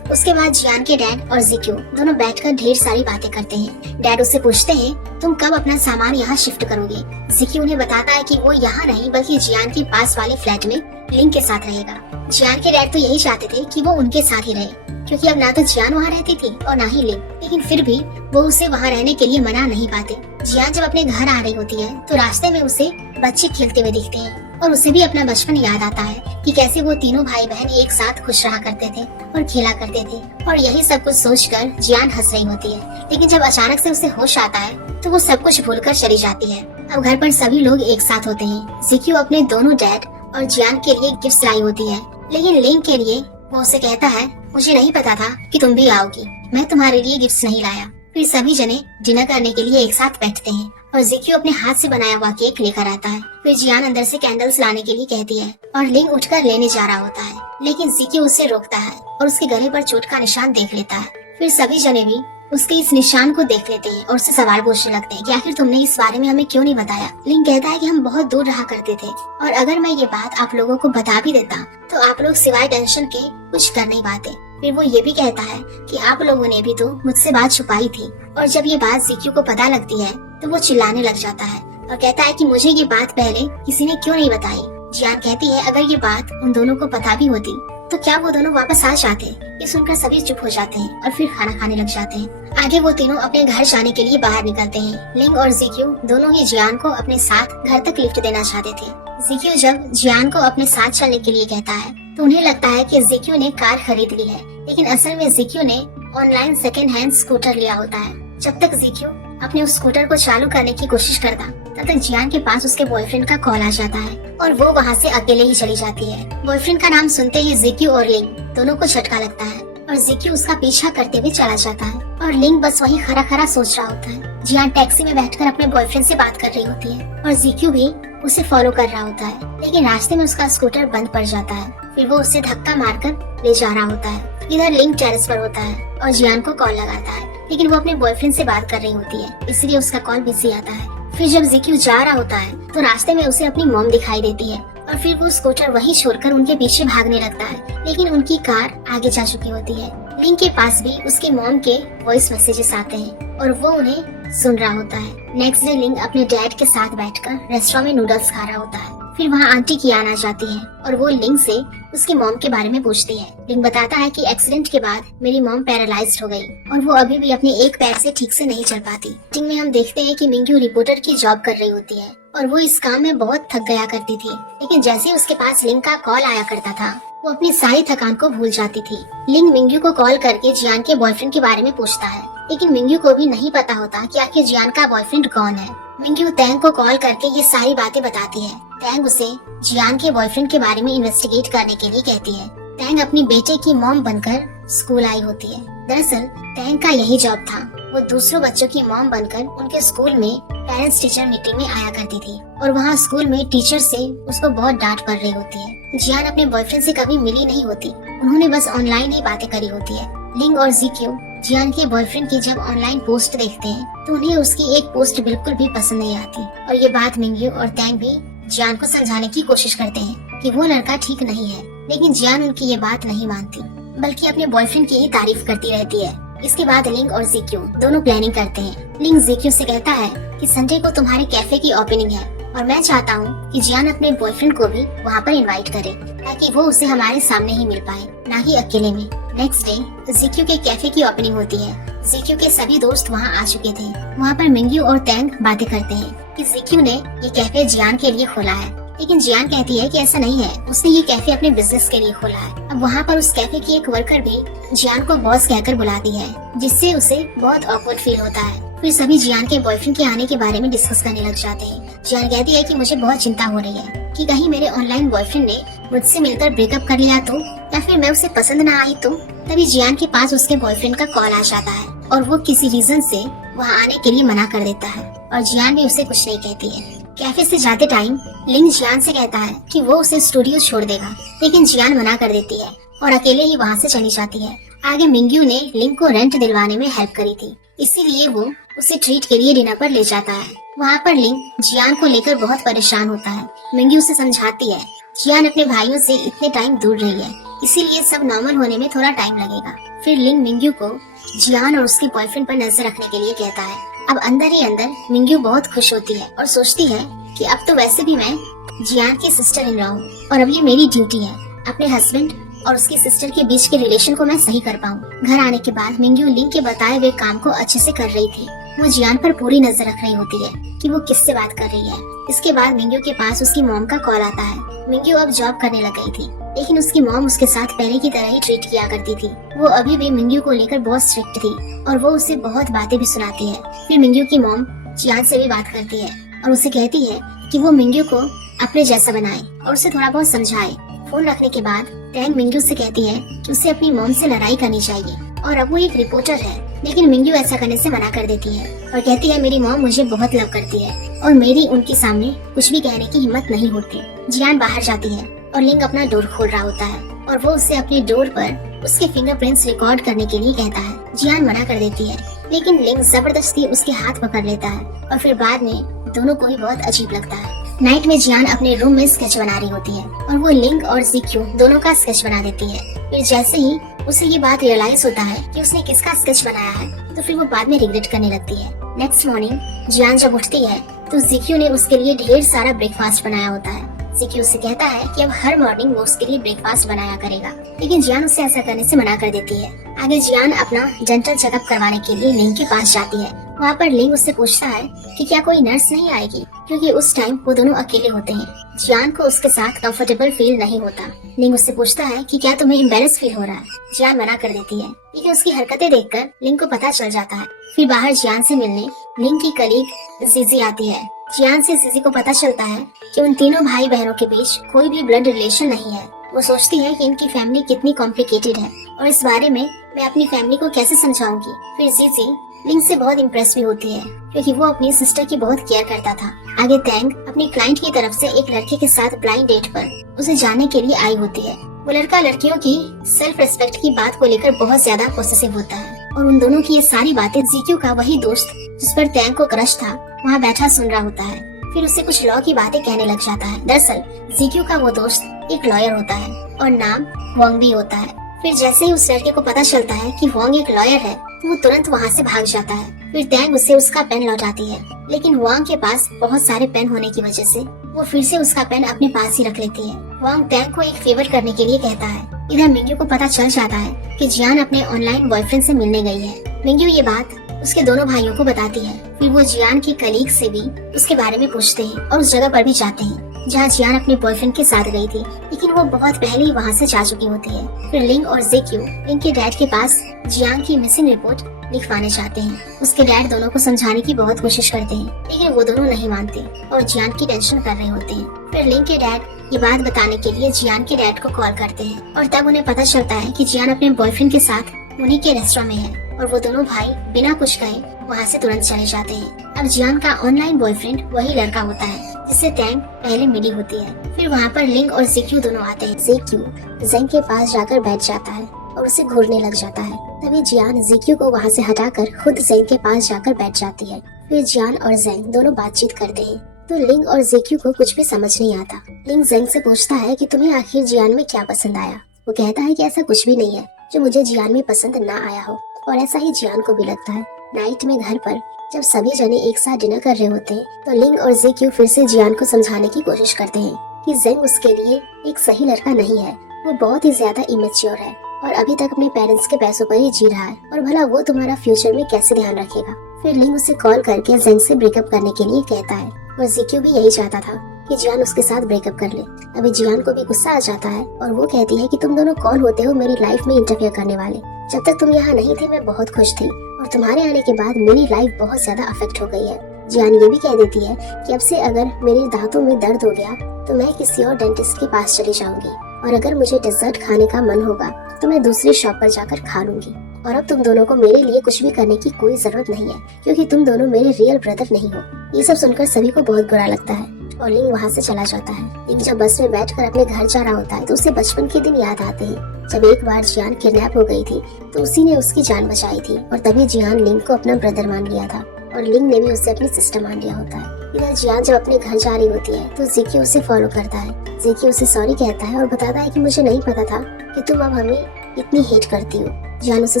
उसके बाद जियान के डैड और जिक्यू दोनों बैठकर ढेर सारी बातें करते हैं। डैड उससे पूछते हैं तुम कब अपना सामान यहाँ शिफ्ट करोगे। जिक्यू उन्हें बताता है कि वो यहाँ नहीं बल्कि जियान के पास वाले फ्लैट में लिंग के साथ रहेगा। जियान के डैड तो यही चाहते थे कि वो उनके साथ ही रहे, क्योंकि अब ना तो जियान वहाँ रहती थी और ना ही लिंग, लेकिन फिर भी वो उसे वहाँ रहने के लिए मना नहीं पाते। जियान जब अपने घर आ रही होती है तो रास्ते में उसे बच्चे खेलते हुए दिखते हैं और उसे भी अपना बचपन याद आता है कि कैसे वो तीनों भाई बहन एक साथ खुश रहा करते थे और खेला करते थे। और यही सब कुछ सोचकर जियान हंस रही होती है, लेकिन जब अचानक से उसे होश आता है तो वो सब कुछ भूलकर चली जाती है। अब घर पर सभी लोग एक साथ होते हैं। जिक्यू अपने दोनों डैड और जियान के लिए गिफ्ट लाई होती है, लेकिन लिंग के लिए वो उसे कहता है मुझे नहीं पता था कि तुम भी आओगी, मैं तुम्हारे लिए गिफ्ट नहीं लाया। फिर सभी जने डिनर करने के लिए एक साथ बैठते हैं और जिक्यू अपने हाथ से बनाया हुआ केक लेकर आता है। फिर जियान अंदर से कैंडल्स लाने के लिए कहती है और लिंग उठकर लेने जा रहा होता है, लेकिन जिक्यू उसे रोकता है और उसके गले पर चोट का निशान देख लेता है। फिर सभी जने भी उसके इस निशान को देख लेते हैं और उससे सवाल पूछने लगते हैं कि आखिर तुमने इस बारे में हमें क्यों नहीं बताया। लिंग कहता है कि हम बहुत दूर रहा करते थे और अगर मैं ये बात आप लोगों को बता भी देता तो आप लोग सिवाय टेंशन के कुछ कर नहीं पाते। फिर वो ये भी कहता है कि आप लोगों ने भी तो मुझसे बात छुपाई थी। और जब ये बात जिक्यू को पता लगती है तो वो चिल्लाने लग जाता है और कहता है कि मुझे ये बात पहले किसी ने क्यों नहीं बताई। जियान कहती है अगर ये बात उन दोनों को पता भी होती तो क्या वो दोनों वापस आ जाते। ये सुनकर सभी चुप हो जाते हैं और फिर खाना खाने लग जाते हैं। आगे वो तीनों अपने घर जाने के लिए बाहर निकलते हैं। लिंग और जिक्यू दोनों ही जियान को अपने साथ घर तक लिफ्ट देना चाहते थे। जिक्यू जब जियान को अपने साथ चलने के लिए कहता है तो उन्हें लगता है कि जिक्यू ने कार खरीद ली है, लेकिन असल में जिक्यू ने ऑनलाइन सेकेंड हैंड स्कूटर लिया होता है। जब तक जिक्यू अपने उस स्कूटर को चालू करने की कोशिश करता तब तक जियान के पास उसके बॉयफ्रेंड का कॉल आ जाता है और वो वहाँ से अकेले ही चली जाती है। बॉयफ्रेंड का नाम सुनते ही जिक्यू और लिंग दोनों को झटका लगता है और जिक्यू उसका पीछा करते हुए चला जाता है और लिंग बस वहीं खड़ा खड़ा सोच रहा होता है। जियान टैक्सी में बैठकर अपने बॉयफ्रेंड से बात कर रही होती है और जिक्यू भी उसे फॉलो कर रहा होता है, लेकिन रास्ते में उसका स्कूटर बंद पड़ जाता है। फिर वो उसे धक्का मारकर ले जा रहा होता है। इधर लिंग टेरेस पर होता है और जियान को कॉल लगाता है, लेकिन वो अपने बॉयफ्रेंड से बात कर रही होती है, इसलिए उसका कॉल बिजी आता है। फिर जब जिक्यू जा रहा होता है तो रास्ते में उसे अपनी मॉम दिखाई देती है और फिर वो स्कूटर वहीं छोड़कर उनके पीछे भागने लगता है, लेकिन उनकी कार आगे जा चुकी होती है। लिंग के पास भी उसके मॉम के वॉइस मैसेजेस आते हैं और वो उन्हें सुन रहा होता है। नेक्स्ट डे लिंग अपने डैड के साथ बैठकर रेस्टोरेंट में नूडल्स खा रहा होता है। फिर वहाँ आंटी कियान आ जाती है और वो लिंग से उसकी मॉम के बारे में पूछती है। लिंग बताता है कि एक्सीडेंट के बाद मेरी मॉम पैरालाइज्ड हो गई और वो अभी भी अपने एक पैर से ठीक से नहीं चल पाती। मीटिंग में हम देखते हैं कि मिंग्यू रिपोर्टर की जॉब कर रही होती है और वो इस काम में बहुत थक गया करती थी, लेकिन जैसे ही उसके पास लिंग का कॉल आया करता था वो अपनी सारी थकान को भूल जाती थी। लिंग मिंग्यू को कॉल करके जियान के बॉयफ्रेंड के बारे में पूछता है, लेकिन मिंग्यू को भी नहीं पता होता कि आखिर जियान का बॉयफ्रेंड कौन है। मिंग्यू तैंग को कॉल करके ये सारी बातें बताती है टैंग उसे जियान के बॉयफ्रेंड के बारे में इन्वेस्टिगेट करने के लिए कहती है। टैंग अपनी बेटे की मॉम बनकर स्कूल आई होती है। दरअसल टैंग का यही जॉब था, वो दूसरों बच्चों की मॉम बनकर उनके स्कूल में पेरेंट्स टीचर मीटिंग में आया करती थी और वहाँ स्कूल में टीचर से उसको बहुत डांट पड़ रही होती है। जियान अपने बॉयफ्रेंड से कभी मिली नहीं होती, उन्होंने बस ऑनलाइन ही बातें करी होती है। लिंग और ज़िक्यू जियान के बॉयफ्रेंड की जब ऑनलाइन पोस्ट देखते हैं तो उन्हें उसकी एक पोस्ट बिल्कुल भी पसंद नहीं आती और ये बात मिंग्यू और टैंग भी जियान को समझाने की कोशिश करते हैं कि वो लड़का ठीक नहीं है, लेकिन जियान उनकी ये बात नहीं मानती बल्कि अपने बॉयफ्रेंड की ही तारीफ करती रहती है। इसके बाद लिंग और ज़िक्यू दोनों प्लानिंग करते हैं। लिंग ज़िक्यू से कहता है कि संडे को तुम्हारे कैफे की ओपनिंग है और मैं चाहता हूँ कि जियान अपने बॉयफ्रेंड को भी वहाँ पर इनवाइट करे ताकि वो उसे हमारे सामने ही मिल पाए, ना कि अकेले में। नेक्स्ट डे ज़िक्यू के कैफे की ओपनिंग होती है। ज़िक्यू के सभी दोस्त वहाँ आ चुके थे। वहाँ पर मिंग्यू और टैंग बातें करते हैं कि ज़िक्यू ने ये कैफे जियान के लिए खोला है, लेकिन जियान कहती है कि ऐसा नहीं है, उसने ये कैफे अपने बिजनेस के लिए खोला है। अब वहाँ पर उस कैफे की एक वर्कर भी जियान को बॉस कहकर बुलाती है, जिससे उसे बहुत ऑकवर्ड फील होता है। फिर सभी जियान के बॉयफ्रेंड के आने के बारे में डिस्कस करने लग जाते हैं। जियान कहती है कि मुझे बहुत चिंता हो रही है कि कहीं मेरे ऑनलाइन बॉयफ्रेंड ने मुझसे मिलकर ब्रेकअप कर लिया तो, या फिर मैं उसे पसंद ना आई तो। तभी जियान के पास उसके बॉयफ्रेंड का कॉल आ जाता है और वो किसी रीजन से वहाँ आने के लिए मना कर देता है और जियान भी उसे कुछ नहीं कहती है। कैफे से जाते टाइम लिंग जियान से कहता है कि वो उसे स्टूडियो छोड़ देगा, लेकिन जियान मना कर देती है और अकेले ही वहाँ से चली जाती है। आगे मिंग्यू ने लिंग को रेंट दिलवाने में हेल्प करी थी, इसीलिए वो उसे ट्रीट के लिए डिनर पर ले जाता है। वहाँ पर लिंग जियान को लेकर बहुत परेशान होता है। मिंग्यू उसे समझाती है जियान अपने भाइयों से इतने टाइम दूर रही है, इसीलिए सब नॉर्मल होने में थोड़ा टाइम लगेगा। फिर लिंग मिंग्यू को जियान और उसके बॉयफ्रेंड पर नजर रखने के लिए कहता है। अब अंदर ही अंदर मिंग्यू बहुत खुश होती है और सोचती है कि अब तो वैसे भी मैं जियान की सिस्टर इन लॉ हूँ और अब ये मेरी ड्यूटी है अपने हस्बैंड और उसकी सिस्टर के बीच के रिलेशन को मैं सही कर पाऊँ। घर आने के बाद मिंग्यू लिंग के बताए हुए काम को अच्छे से कर रही थी। वो जियान पर पूरी नजर रख रही होती है कि वो किससे बात कर रही है। इसके बाद मिंग्यू के पास उसकी मॉम का कॉल आता है। मिंग्यू अब जॉब करने लग गई थी, लेकिन उसकी मॉम उसके साथ पहले की तरह ही ट्रीट किया करती थी। वो अभी भी मिंग्यू को लेकर बहुत स्ट्रिक्ट थी और वो उसे बहुत बातें भी सुनाती है। फिर मिंग्यू की मॉम जियान से भी बात करती है और उसे कहती है कि वो मिंग्यू को अपने जैसा बनाए और उसे थोड़ा बहुत समझाए। फोन रखने के बाद टैंग मिंग्यू से कहती है कि उसे अपनी मॉम से लड़ाई करनी चाहिए और अब वो एक रिपोर्टर है, लेकिन मिंग्यू ऐसा करने से मना कर देती है और कहती है मेरी मॉम मुझे बहुत लव करती है और मेरी उनके सामने कुछ भी कहने की हिम्मत नहीं होती। जियान बाहर जाती है और लिंग अपना डोर खोल रहा होता है और वो उसे अपने डोर पर उसके फिंगरप्रिंट्स रिकॉर्ड करने के लिए कहता है। जियान मना कर देती है, लेकिन लिंग जबरदस्ती उसके हाथ पकड़ लेता है और फिर बाद में दोनों को ही बहुत अजीब लगता है। नाइट में जियान अपने रूम में स्केच बना रही होती है और वो लिंग और ज़िक्यू दोनों का स्केच बना देती है। फिर जैसे ही उसे ये बात रियलाइज होता है कि उसने किसका स्केच बनाया है, तो फिर वो बाद में रिग्रेट करने लगती है। नेक्स्ट मॉर्निंग जियान जब उठती है तो ज़िक्यू ने उसके लिए ढेर सारा ब्रेकफास्ट बनाया होता है। ज़िक्यू उससे कहता है कि अब हर मॉर्निंग वो उसके लिए ब्रेकफास्ट बनाया करेगा, लेकिन जियान उसे ऐसा करने से मना कर देती है। आगे जियान अपना डेंटल चेकअप करवाने के लिए लिंग के पास जाती है। वहाँ पर लिंग उससे पूछता है कि क्या कोई नर्स नहीं आएगी, क्योंकि उस टाइम वो दोनों अकेले होते हैं। जियान को उसके साथ कंफर्टेबल फील नहीं होता। लिंग उससे पूछता है कि क्या तुम्हें एम्बैरेस फील हो रहा है। जियान मना कर देती है, लेकिन उसकी हरकतें देखकर लिंग को पता चल जाता है। फिर बाहर जियान से मिलने लिंग की कलीग जीजी आती है। जियान से जीजी को पता चलता है कि उन तीनों भाई बहनों के बीच कोई भी ब्लड रिलेशन नहीं है। वो सोचती है कि इनकी फैमिली कितनी कॉम्प्लिकेटेड है और इस बारे में मैं अपनी फैमिली को कैसे समझाऊंगी। फिर जीजी लिंग से बहुत इम्प्रेस भी होती है, क्योंकि वो अपनी सिस्टर की बहुत केयर करता था। आगे टैंग अपनी क्लाइंट की तरफ से एक लड़के के साथ ब्लाइंड डेट पर उसे जानने के लिए आई होती है। वो लड़का लड़कियों की सेल्फ रिस्पेक्ट की बात को लेकर बहुत ज्यादा पॉसेसिव होता है और उन दोनों की ये सारी बातें ज़िक्यू का वही दोस्त जिस पर टैंग को क्रश था वहाँ बैठा सुन रहा होता है। फिर उसे कुछ लॉ की बातें कहने लग जाता है। दरअसल ज़िक्यू का वो दोस्त एक लॉयर होता है और नाम वॉन्ग भी होता है। फिर जैसे ही उस लड़के को पता चलता है कि वॉन्ग एक लॉयर है, तो वो तुरंत वहाँ से भाग जाता है। फिर टैंग उसे उसका पेन लौटाती है, लेकिन वांग के पास बहुत सारे पेन होने की वजह से वो फिर से उसका पेन अपने पास ही रख लेती है। वांग टैंग को एक फेवर करने के लिए कहता है। इधर मिंग्यू को पता चल जाता है कि जियान अपने ऑनलाइन बॉयफ्रेंड से मिलने गई है। मिंग्यू ये बात उसके दोनों भाइयों को बताती है। फिर वो जियान की कलीग से भी उसके बारे में पूछते हैं और उस जगह पर भी जाते हैं जहाँ जियान अपने बॉयफ्रेंड के साथ गई थी, लेकिन वो बहुत पहले ही वहाँ से जा चुकी होती है। फिर लिंग और ज़िक्यू लिंग के डैड के पास जियान की मिसिंग रिपोर्ट लिखवाने चाहते हैं। उसके डैड दोनों को समझाने की बहुत कोशिश करते हैं, लेकिन वो दोनों नहीं मानते और जियान की टेंशन कर रहे होते हैं। फिर लिंग के डैड ये बात बताने के लिए जियान के डैड को कॉल करते हैं और तब उन्हें पता चलता है कि जियान अपने बॉयफ्रेंड के साथ उन्हीं के रेस्टोरेंट में है और वो दोनों भाई बिना कुछ कहे वहाँ से तुरंत चले जाते हैं। अब जियान का ऑनलाइन बॉयफ्रेंड वही लड़का होता है जिससे टैंग पहले मिली होती है। फिर वहाँ पर लिंग और ज़ेक्यू दोनों आते हैं। ज़ेक्यू ज़ेंग के पास जाकर बैठ जाता है और उसे घूरने लग जाता है। तभी जियान ज़ेक्यू को वहाँ से हटाकर खुद ज़ेंग के पास जाकर बैठ जाती है। फिर जियान और ज़ेंग दोनों बातचीत करते हैं तो लिंग और ज़ेक्यू को कुछ भी समझ नहीं आता। लिंग ज़ेंग से पूछता है कि तुम्हें आखिर जियान में क्या पसंद आया। वो कहता है कि ऐसा कुछ भी नहीं है जो मुझे जियान में पसंद ना आया हो, और ऐसा ही जियान को भी लगता है। नाइट में घर पर जब सभी जने एक साथ डिनर कर रहे होते हैं तो लिंग और ज़ेक्यू फिर से जियान को समझाने की कोशिश करते हैं कि ज़ेंग उसके लिए एक सही लड़का नहीं है। वो बहुत ही ज्यादा इमेच्योर है और अभी तक अपने पेरेंट्स के पैसों पर ही जी रहा है, और भला वो तुम्हारा फ्यूचर में कैसे ध्यान रखेगा। फिर लिंग उसे कॉल करके ज़ेंग से ब्रेकअप करने के लिए कहता है और ज़ेक्यू भी यही चाहता था कि जियान उसके साथ ब्रेकअप कर ले। अभी जियान को भी गुस्सा आ जाता है और वो कहती है कि तुम दोनों कौन होते हो मेरी लाइफ में इंटरफेयर करने वाले। जब तक तुम यहाँ नहीं थे मैं बहुत खुश थी, और तुम्हारे आने के बाद मेरी लाइफ बहुत ज्यादा अफेक्ट हो गई है। जियान ये भी कह देती है कि अब से अगर मेरे दांतों में दर्द हो गया तो मैं किसी और डेंटिस्ट के पास चली जाऊंगी, और अगर मुझे डेजर्ट खाने का मन होगा तो मैं दूसरी शॉप पर जाकर खा लूंगी। और अब तुम दोनों को मेरे लिए कुछ भी करने की कोई जरूरत नहीं है, क्योंकि तुम दोनों मेरे रियल ब्रदर नहीं हो। ये सब सुनकर सभी को बहुत बुरा लगता है और लिंग वहाँ से चला जाता है। लिंग जब बस में बैठकर अपने घर जा रहा होता है तो उसे बचपन के दिन याद आते हैं जब एक बार जियान किडनैप हो गई थी तो उसी ने उसकी जान बचाई थी, और तभी जियान लिंग को अपना ब्रदर मान लिया था और लिंग ने भी उसे अपनी सिस्टर मान लिया होता है। इधर जियान जब अपने घर जा रही होती है तो ज़ेक्यू उसे फॉलो करता है। ज़ेक्यू उसे सॉरी कहता है और बताता है कि मुझे नहीं पता था कि तुम अब हमें इतनी हेट करती हो। जियान उसे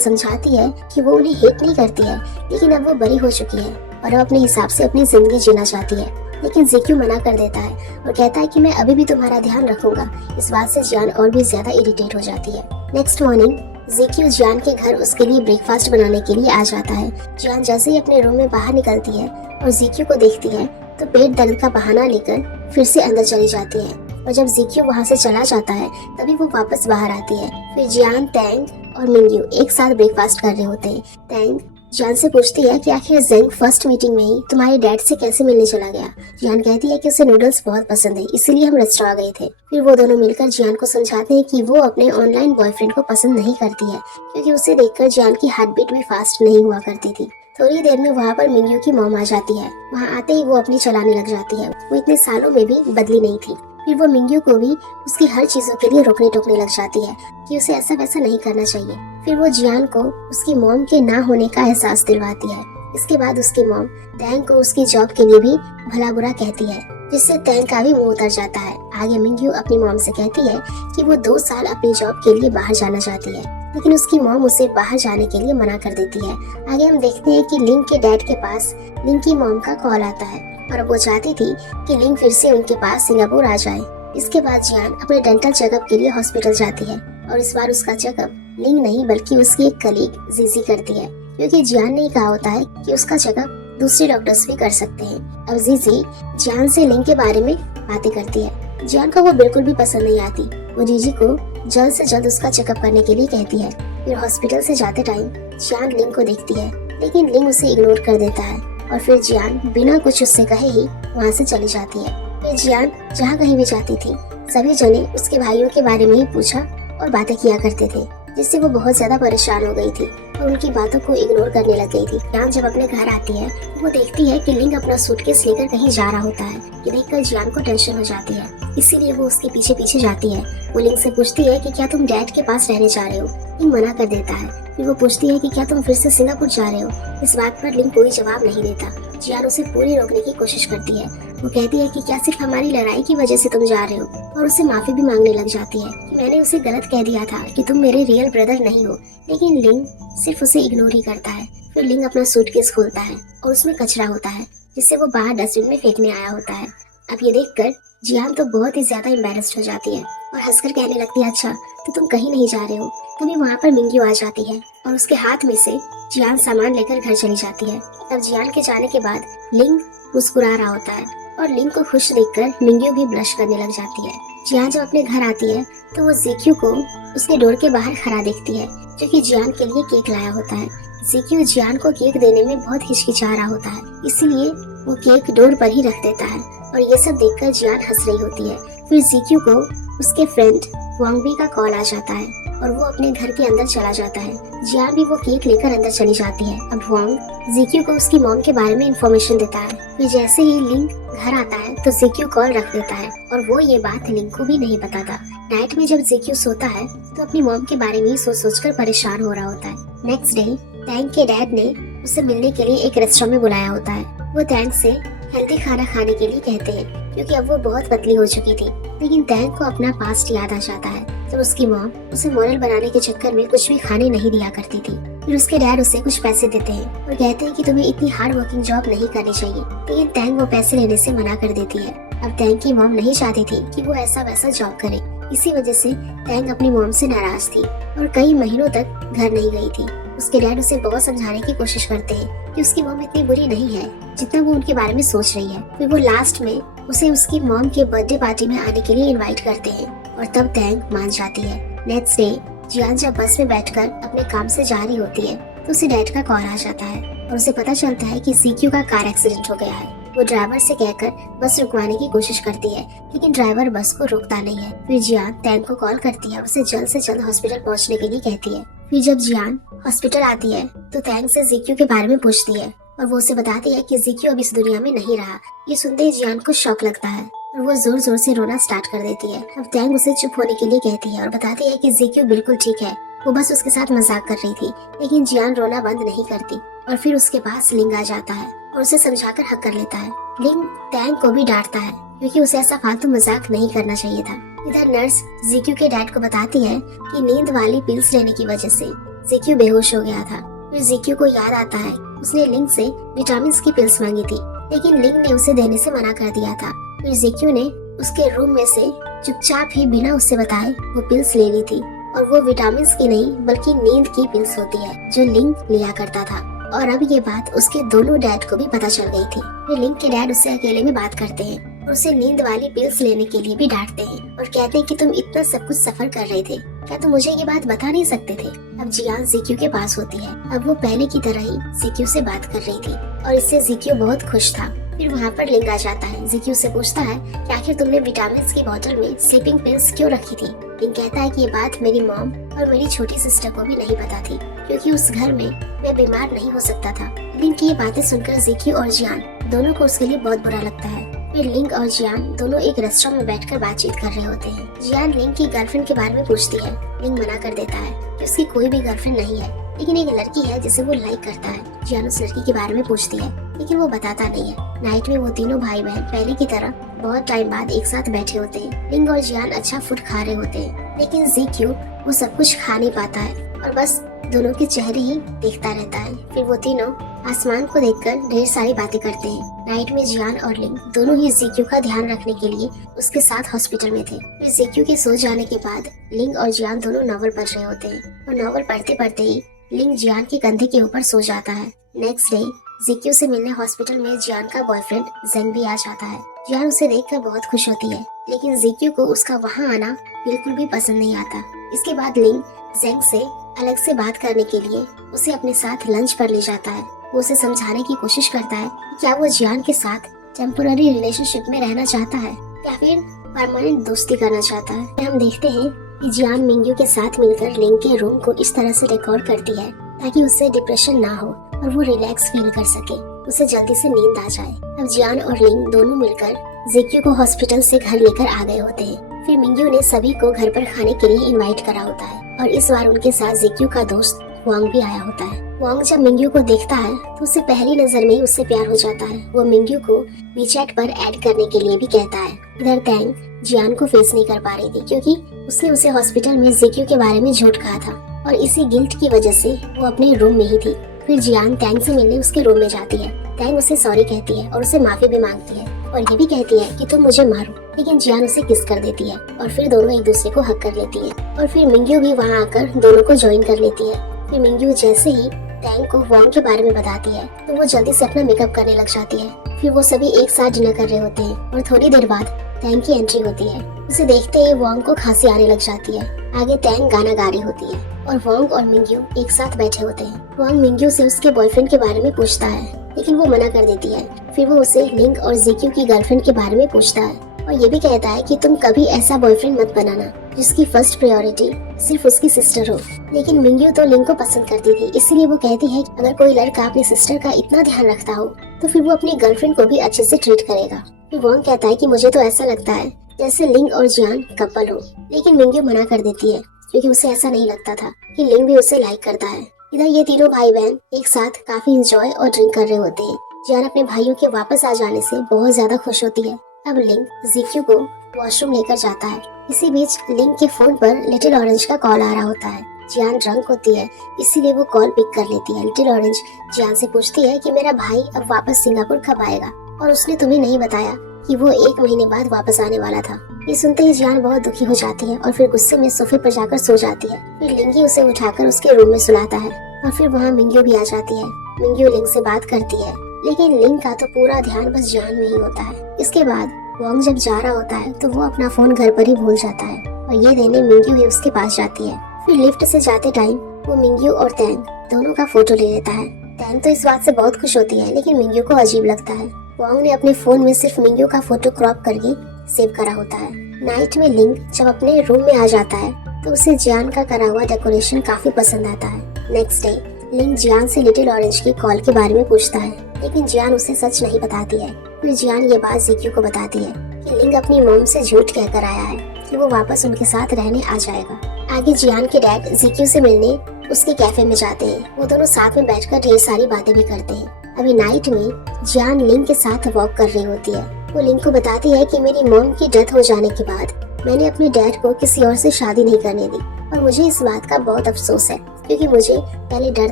समझाती है कि वो उन्हें हेट नहीं करती है, लेकिन अब वो बड़ी हो चुकी है और अब अपने हिसाब से अपनी जिंदगी जीना चाहती है। लेकिन ज़ेक्यू मना कर देता है और कहता है कि मैं अभी भी तुम्हारा ध्यान रखूंगा। इस बात से जियान और भी ज्यादा इरिटेट हो जाती है। नेक्स्ट मॉर्निंग ज़ेक्यू जियान के घर उसके लिए ब्रेकफास्ट बनाने के लिए आ जाता है। जियान जैसे ही अपने रूम में बाहर निकलती है और ज़ेक्यू को देखती है तो पेट दर्द का बहाना लेकर फिर से अंदर चली जाती है, और जब ज़ेक्यू वहाँ से चला जाता है तभी वो वापस बाहर आती है। फिर जियान, टैंग और मिंग्यू एक साथ ब्रेकफास्ट कर रहे होते हैं। टैंग जियान से पूछती है कि आखिर ज़ेंग फर्स्ट मीटिंग में ही तुम्हारे डैड से कैसे मिलने चला गया। जियान कहती है कि उसे नूडल्स बहुत पसंद है, इसीलिए हम रेस्टोरेंट गए थे। फिर वो दोनों मिलकर जियान को समझाते हैं कि वो अपने ऑनलाइन बॉयफ्रेंड को पसंद नहीं करती है, क्योंकि उसे देखकर जियान की हार्ट बीट भी फास्ट नहीं हुआ करती थी। थोड़ी देर में वहाँ पर मिंग्यू की मॉम आ जाती है। वहाँ आते ही वो अपनी चलाने लग जाती है। वो इतने सालों में भी बदली नहीं थी। फिर वो मिंग्यू को भी उसकी हर चीजों के लिए रोकने टोकने लग जाती है कि उसे ऐसा वैसा नहीं करना चाहिए। फिर वो जियान को उसकी मॉम के ना होने का एहसास दिलवाती है। इसके बाद उसकी मॉम टैंग को उसकी जॉब के लिए भी भला बुरा कहती है, जिससे टैंग का भी मुंह उतर जाता है। आगे मिंग्यू अपनी मॉम से कहती है कि वो 2 साल अपनी जॉब के लिए बाहर जाना चाहती है, लेकिन उसकी मॉम उसे बाहर जाने के लिए मना कर देती है। आगे हम देखते हैं कि लिंग के डैड के पास लिंग की मॉम का कॉल आता है और वो चाहती थी कि लिंग फिर से उनके पास सिंगापुर आ जाए। इसके बाद जियान अपने डेंटल चेकअप के लिए हॉस्पिटल जाती है, और इस बार उसका चेकअप लिंग नहीं बल्कि उसकी एक कलीग जीजी करती है, क्योंकि जियान ने कहा होता है कि उसका चेकअप दूसरे डॉक्टर्स भी कर सकते हैं। अब जीजी जियान से लिंग के बारे में बातें करती है। जियान को वो बिल्कुल भी पसंद नहीं आती। वो जीजी को जल्द से जल्द उसका चेकअप करने के लिए कहती है। फिर हॉस्पिटल से जाते टाइम जियान लिंग को देखती है, लेकिन लिंग उसे इग्नोर कर देता है, और फिर जियान बिना कुछ उससे कहे ही वहाँ से चली जाती है। फिर जियान जहाँ कहीं भी जाती थी सभी जने उसके भाइयों के बारे में ही पूछा और बातें किया करते थे, जिससे वो बहुत ज्यादा परेशान हो गई थी और उनकी बातों को इग्नोर करने लग गई थी। जियान जब अपने घर आती है वो देखती है कि लिंग अपना सूटकेस लेकर कहीं जा रहा होता है। ये देखकर जियान को टेंशन हो जाती है, इसीलिए वो उसके पीछे पीछे जाती है। वो लिंग से पूछती है कि क्या तुम डैड के पास रहने जा रहे हो। लिंग मना कर देता है। फिर वो पूछती है कि क्या तुम फिर से सिंगापुर जा रहे हो। इस बात पर लिंग कोई जवाब नहीं देता। जियान उसे पूरी रोकने की कोशिश करती है। वो कहती है कि क्या सिर्फ हमारी लड़ाई की वजह से तुम जा रहे हो, और उसे माफी भी मांगने लग जाती है कि मैंने उसे गलत कह दिया था कि तुम मेरे रियल ब्रदर नहीं हो। लेकिन लिंग सिर्फ उसे इग्नोर ही करता है। फिर लिंग अपना सूटकेस खोलता है और उसमें कचरा होता है, जिससे वो बाहर डस्टबिन में फेंकने आया होता है। अब ये देखकर जियान तो बहुत ही ज्यादा एम्बैरेस्ड हो जाती है और हंसकर कहने लगती है, अच्छा तो तुम कहीं नहीं जा रहे हो। तभी वहाँ पर मिंग्यू आ जाती है और उसके हाथ में से जियान सामान लेकर घर चली जाती है। तब जियान के जाने के बाद लिंग मुस्कुरा रहा होता है और लिंग को खुश देखकर मिंग्यू भी ब्लश करने लग जाती है। जियान जब अपने घर आती है तो वो ज़ेक्यू को उसके डोर के बाहर खड़ा देखती है, जो कि जियान के लिए केक लाया होता है। ज़िक्यू जियान को केक देने में बहुत हिचकिचा रहा होता है, इसलिए वो केक डोर पर ही रख देता है और ये सब देखकर जियान हंस रही होती है। फिर ज़िक्यू को उसके फ्रेंड वांगबी का कॉल आ जाता है और वो अपने घर के अंदर चला जाता है। जियान भी वो केक लेकर अंदर चली जाती है। अब वांग ज़िक्यू को उसकी मॉम के बारे में इंफॉर्मेशन देता है। फिर जैसे ही लिंग घर आता है तो ज़िक्यू कॉल रख देता है और वो ये बात लिंग को भी नहीं बताता। नाइट में जब ज़िक्यू सोता है तो अपनी मॉम के बारे में सोच सोचकर परेशान हो रहा होता है। नेक्स्ट डे टैंग के डैड ने उसे मिलने के लिए एक रेस्टोरेंट में बुलाया होता है। वो टैंग से हेल्दी खाना खाने के लिए कहते हैं क्योंकि अब वो बहुत पतली हो चुकी थी। लेकिन टैंग को अपना पास्ट याद आ जाता है जब उसकी मॉम उसे मॉडल बनाने के चक्कर में कुछ भी खाने नहीं दिया करती थी। फिर उसके डैड उसे कुछ पैसे देते हैं और कहते हैं कि तुम्हें इतनी हार्ड वर्किंग जॉब नहीं करनी चाहिए, लेकिन टैंग वो पैसे लेने से मना कर देती है। अब टैंग की मॉम नहीं चाहती थी कि वो ऐसा वैसा जॉब करे, इसी वजह से टैंग अपनी मॉम से नाराज थी और कई महीनों तक घर नहीं गई थी। उसके डैड उसे बहुत समझाने की कोशिश करते हैं कि उसकी मॉम इतनी बुरी नहीं है जितना वो उनके बारे में सोच रही है। फिर वो लास्ट में उसे उसकी मॉम के बर्थडे पार्टी में आने के लिए इनवाइट करते हैं और तब टैंग मान जाती है। नेक्स्ट डे जियान जब बस में बैठकर अपने काम से जा रही होती है तो उसे डैड का कॉल आ जाता है और उसे पता चलता है कि ज़िक्यू का कार एक्सीडेंट हो गया है। वो ड्राइवर से कहकर बस रुकवाने की कोशिश करती है, लेकिन ड्राइवर बस को रोकता नहीं है। फिर जियान टैंग को कॉल करती है और उसे जल्द से जल्द हॉस्पिटल पहुंचने के लिए कहती है। फिर जब जियान हॉस्पिटल आती है तो टैंग से ज़िक्यू के बारे में पूछती है और वो उसे बताती है कि ज़िक्यू अब इस दुनिया में नहीं रहा। ये सुनते ही जियान को शॉक लगता है और वो जोर जोर से रोना स्टार्ट कर देती है। अब टैंग उसे चुप होने के लिए कहती है और बताती है कि ज़िक्यू बिल्कुल ठीक है, वो बस उसके साथ मजाक कर रही थी। लेकिन जियान रोना बंद नहीं करती और फिर उसके पास लिंग आ जाता है और उसे समझाकर हक कर लेता है। लिंग टैंग को भी डांटता है क्योंकि उसे ऐसा फालतू मजाक नहीं करना चाहिए था। इधर नर्स ज़िक्यू के डैड को बताती है कि नींद वाली पिल्स लेने की वजह से ज़िक्यू बेहोश हो गया था। फिर ज़िक्यू को याद आता है उसने लिंग से विटामिन की पिल्स मांगी थी, लेकिन लिंग ने उसे देने से मना कर दिया था। फिर ज़िक्यू ने उसके रूम में से चुपचाप ही बिना उससे बताए वो पिल्स ले ली थी और वो विटामिन की नहीं बल्कि नींद की पिल्स होती है जो लिंग लिया करता था। और अब ये बात उसके दोनों डैड को भी पता चल गई थी। फिर लिंग के डैड उससे अकेले में बात करते हैं और उसे नींद वाली पिल्स लेने के लिए भी डांटते हैं और कहते हैं कि तुम इतना सब कुछ सफर कर रहे थे, क्या तुम मुझे ये बात बता नहीं सकते थे। अब जियान ज़िक्यू के पास होती है। अब वो पहले की तरह ही ज़िक्यू से बात कर रही थी और इससे ज़िक्यू बहुत खुश था। फिर वहाँ पर लिंग आ जाता है। ज़िक्यू से पूछता है कि आखिर तुमने विटामिन की बोतल में स्लीपिंग पिल्स क्यों रखी थी। लिंग कहता है कि ये बात मेरी मॉम और मेरी छोटी सिस्टर को भी नहीं पता थी क्योंकि उस घर में मैं बीमार नहीं हो सकता था। लिंग की ये बातें सुनकर ज़िक्यू और जियान दोनों को उसके लिए बहुत बुरा लगता है। फिर लिंग और जियान दोनों एक रेस्टोरेंट में बैठकर बातचीत कर रहे होते हैं। जियान लिंग की गर्लफ्रेंड के बारे में पूछती है। लिंग मना कर देता है कि उसकी कोई भी गर्लफ्रेंड नहीं है, लेकिन एक लड़की है जिसे वो लाइक करता है। जियान उस लड़की के बारे में पूछती है लेकिन वो बताता नहीं है। नाइट में वो तीनों भाई बहन पहले की तरह बहुत टाइम बाद एक साथ बैठे होते हैं। लिंग और जियान अच्छा फूड खा रहे होते हैं, लेकिन ज़िक्यू वो सब कुछ खा नहीं पाता है और बस दोनों के चेहरे ही देखता रहता है। फिर वो तीनों आसमान को देखकर ढेर सारी बातें करते हैं। नाइट में जियान और लिंग दोनों ही ज़िक्यू का ध्यान रखने के लिए उसके साथ हॉस्पिटल में थे। फिर ज़िक्यू के सो जाने के बाद लिंग और जियान दोनों नॉवल पढ़ रहे होते हैं और नॉवल पढ़ते पढ़ते ही लिंग जियान के कंधे के ऊपर सो जाता है। नेक्स्ट डे ज़िक्यू से मिलने हॉस्पिटल में जियान का बॉयफ्रेंड जेंग भी आ जाता है। जियान उसे देखकर बहुत खुश होती है, लेकिन ज़िक्यू को उसका वहाँ आना बिल्कुल भी पसंद नहीं आता। इसके बाद लिंग जेंग से अलग से बात करने के लिए उसे अपने साथ लंच पर ले जाता है। वो उसे समझाने की कोशिश करता है कि क्या वो जियान के साथ टेम्पोररी रिलेशनशिप में रहना चाहता है या फिर परमानेंट दोस्ती करना चाहता है। हम देखते हैं कि जियान मिंग्यू के साथ मिलकर लिंग के रूम को इस तरह से डेकोर करती है ताकि उसे डिप्रेशन ना हो और वो रिलैक्स फील कर सके, उसे जल्दी से नींद आ जाए। अब जियान और लिंग दोनों मिलकर ज़िक्यू को हॉस्पिटल से घर लेकर आ गए होते हैं। फिर मिंग्यू ने सभी को घर पर खाने के लिए इनवाइट करा होता है और इस बार उनके साथ ज़िक्यू का दोस्त वांग भी आया होता है। वांग जब मिंग्यू को देखता है तो उसे पहली नजर में ही उससे प्यार हो जाता है। वो मिंग्यू को वीचैट पर ऐड करने के लिए भी कहता है। इधर टैंग जियान को फेस नहीं कर पा रही थी क्योंकि उसने उसे हॉस्पिटल में ज़िक्यू के बारे में झूठ कहा था और इसी गिल्ट की वजह से वो अपने रूम में ही थी। फिर जियान टैंग से मिलने उसके रूम में जाती है। टैंग उसे सॉरी कहती है और उसे माफी भी मांगती है और ये भी कहती है कि तुम मुझे मारो, लेकिन जियान उसे किस कर देती है और फिर दोनों एक दूसरे को हक कर लेती है और फिर मिंग्यू भी वहाँ आकर दोनों को ज्वाइन कर लेती है। फिर मिंग्यू जैसे ही टैंग को वांग के बारे में बताती है तो वो जल्दी से अपना मेकअप करने लग जाती है। फिर वो सभी एक साथ डिनर कर रहे होते हैं और थोड़ी देर बाद टैंग की एंट्री होती है। उसे देखते ही वांग को खांसी आने लग जाती है। आगे टैंग गाना गा रही होती है और वोंग और मिंग्यू एक साथ बैठे होते हैं। वोंग मिंग्यू से उसके बॉयफ्रेंड के बारे में पूछता है, लेकिन वो मना कर देती है। फिर वो उसे लिंग और ज़िक्यू की गर्लफ्रेंड के बारे में पूछता है और ये भी कहता है कि तुम कभी ऐसा बॉयफ्रेंड मत बनाना जिसकी फर्स्ट प्रायोरिटी सिर्फ उसकी सिस्टर हो। लेकिन मिंग्यू तो लिंग को पसंद करती थी, इसलिए वो कहती है कि अगर कोई लड़का अपनी सिस्टर का इतना ध्यान रखता हो तो फिर वो अपनी गर्लफ्रेंड को भी अच्छे से ट्रीट करेगा। फिर वोंग कहता है कि मुझे तो ऐसा लगता है जैसे लिंग और जियान कपल हो, लेकिन मिंग्यू मना कर देती है क्योंकि उसे ऐसा नहीं लगता था कि लिंग भी उसे लाइक करता है। इधर ये तीनों भाई बहन एक साथ काफी इंजॉय और ड्रिंक कर रहे होते हैं। जियान अपने भाइयों के वापस आ जाने से बहुत ज्यादा खुश होती है। अब लिंग ज़िक्यू को वॉशरूम लेकर जाता है। इसी बीच लिंग के फोन पर लिटिल ऑरेंज का कॉल आ रहा होता है। जियान ड्रंक होती है, इसीलिए वो कॉल पिक कर लेती है। लिटिल ऑरेंज जियान से पूछती है कि मेरा भाई अब वापस सिंगापुर कब आएगा और उसने तुम्हें नहीं बताया कि वो 1 महीने बाद वापस आने वाला था। ये सुनते ही जियान बहुत दुखी हो जाती है और फिर गुस्से में सोफे पर जाकर सो जाती है। फिर लिंगी उसे उठाकर उसके रूम में सुलाता है और फिर वहाँ मिंग्यू भी आ जाती है। मिंग्यू लिंग से बात करती है, लेकिन लिंग का तो पूरा ध्यान बस जियान में ही होता है। इसके बाद वोंग जब जा रहा होता है तो वो अपना फोन घर पर ही भूल जाता है और ये देने मिंग्यू ही उसके पास जाती है। फिर लिफ्ट से जाते टाइम वो मिंग्यू और टैंग दोनों का फोटो ले लेता है। टैंग तो इस बात से बहुत खुश होती है, लेकिन मिंग्यू को अजीब लगता है। वोंग ने अपने फोन में सिर्फ मिंग्यू का फोटो क्रॉप करके सेव करा होता है। नाइट में लिंग जब अपने रूम में आ जाता है तो उसे जियान का करा हुआ डेकोरेशन काफी पसंद आता है। नेक्स्ट डे लिंग जियान से लिटिल ऑरेंज की कॉल के बारे में पूछता है, लेकिन जियान उसे सच नहीं बताती है। फिर जियान ये बात ज़िक्यू को बताती है कि लिंग अपनी मॉम से झूठ कहकर आया है कि वो वापस उनके साथ रहने आ जाएगा। आगे जियान के डैड ज़िक्यू से मिलने उसके कैफे में जाते हैं। वो दोनों साथ में बैठकर ढेर सारी बातें भी करते हैं। अभी नाइट में जियान लिंग के साथ वॉक कर रही होती है। वो लिंग को बताती है कि मेरी मॉम की डेथ हो जाने के बाद मैंने अपने डैड को किसी और से शादी नहीं करने दी और मुझे इस बात का बहुत अफसोस है, क्योंकि मुझे पहले डर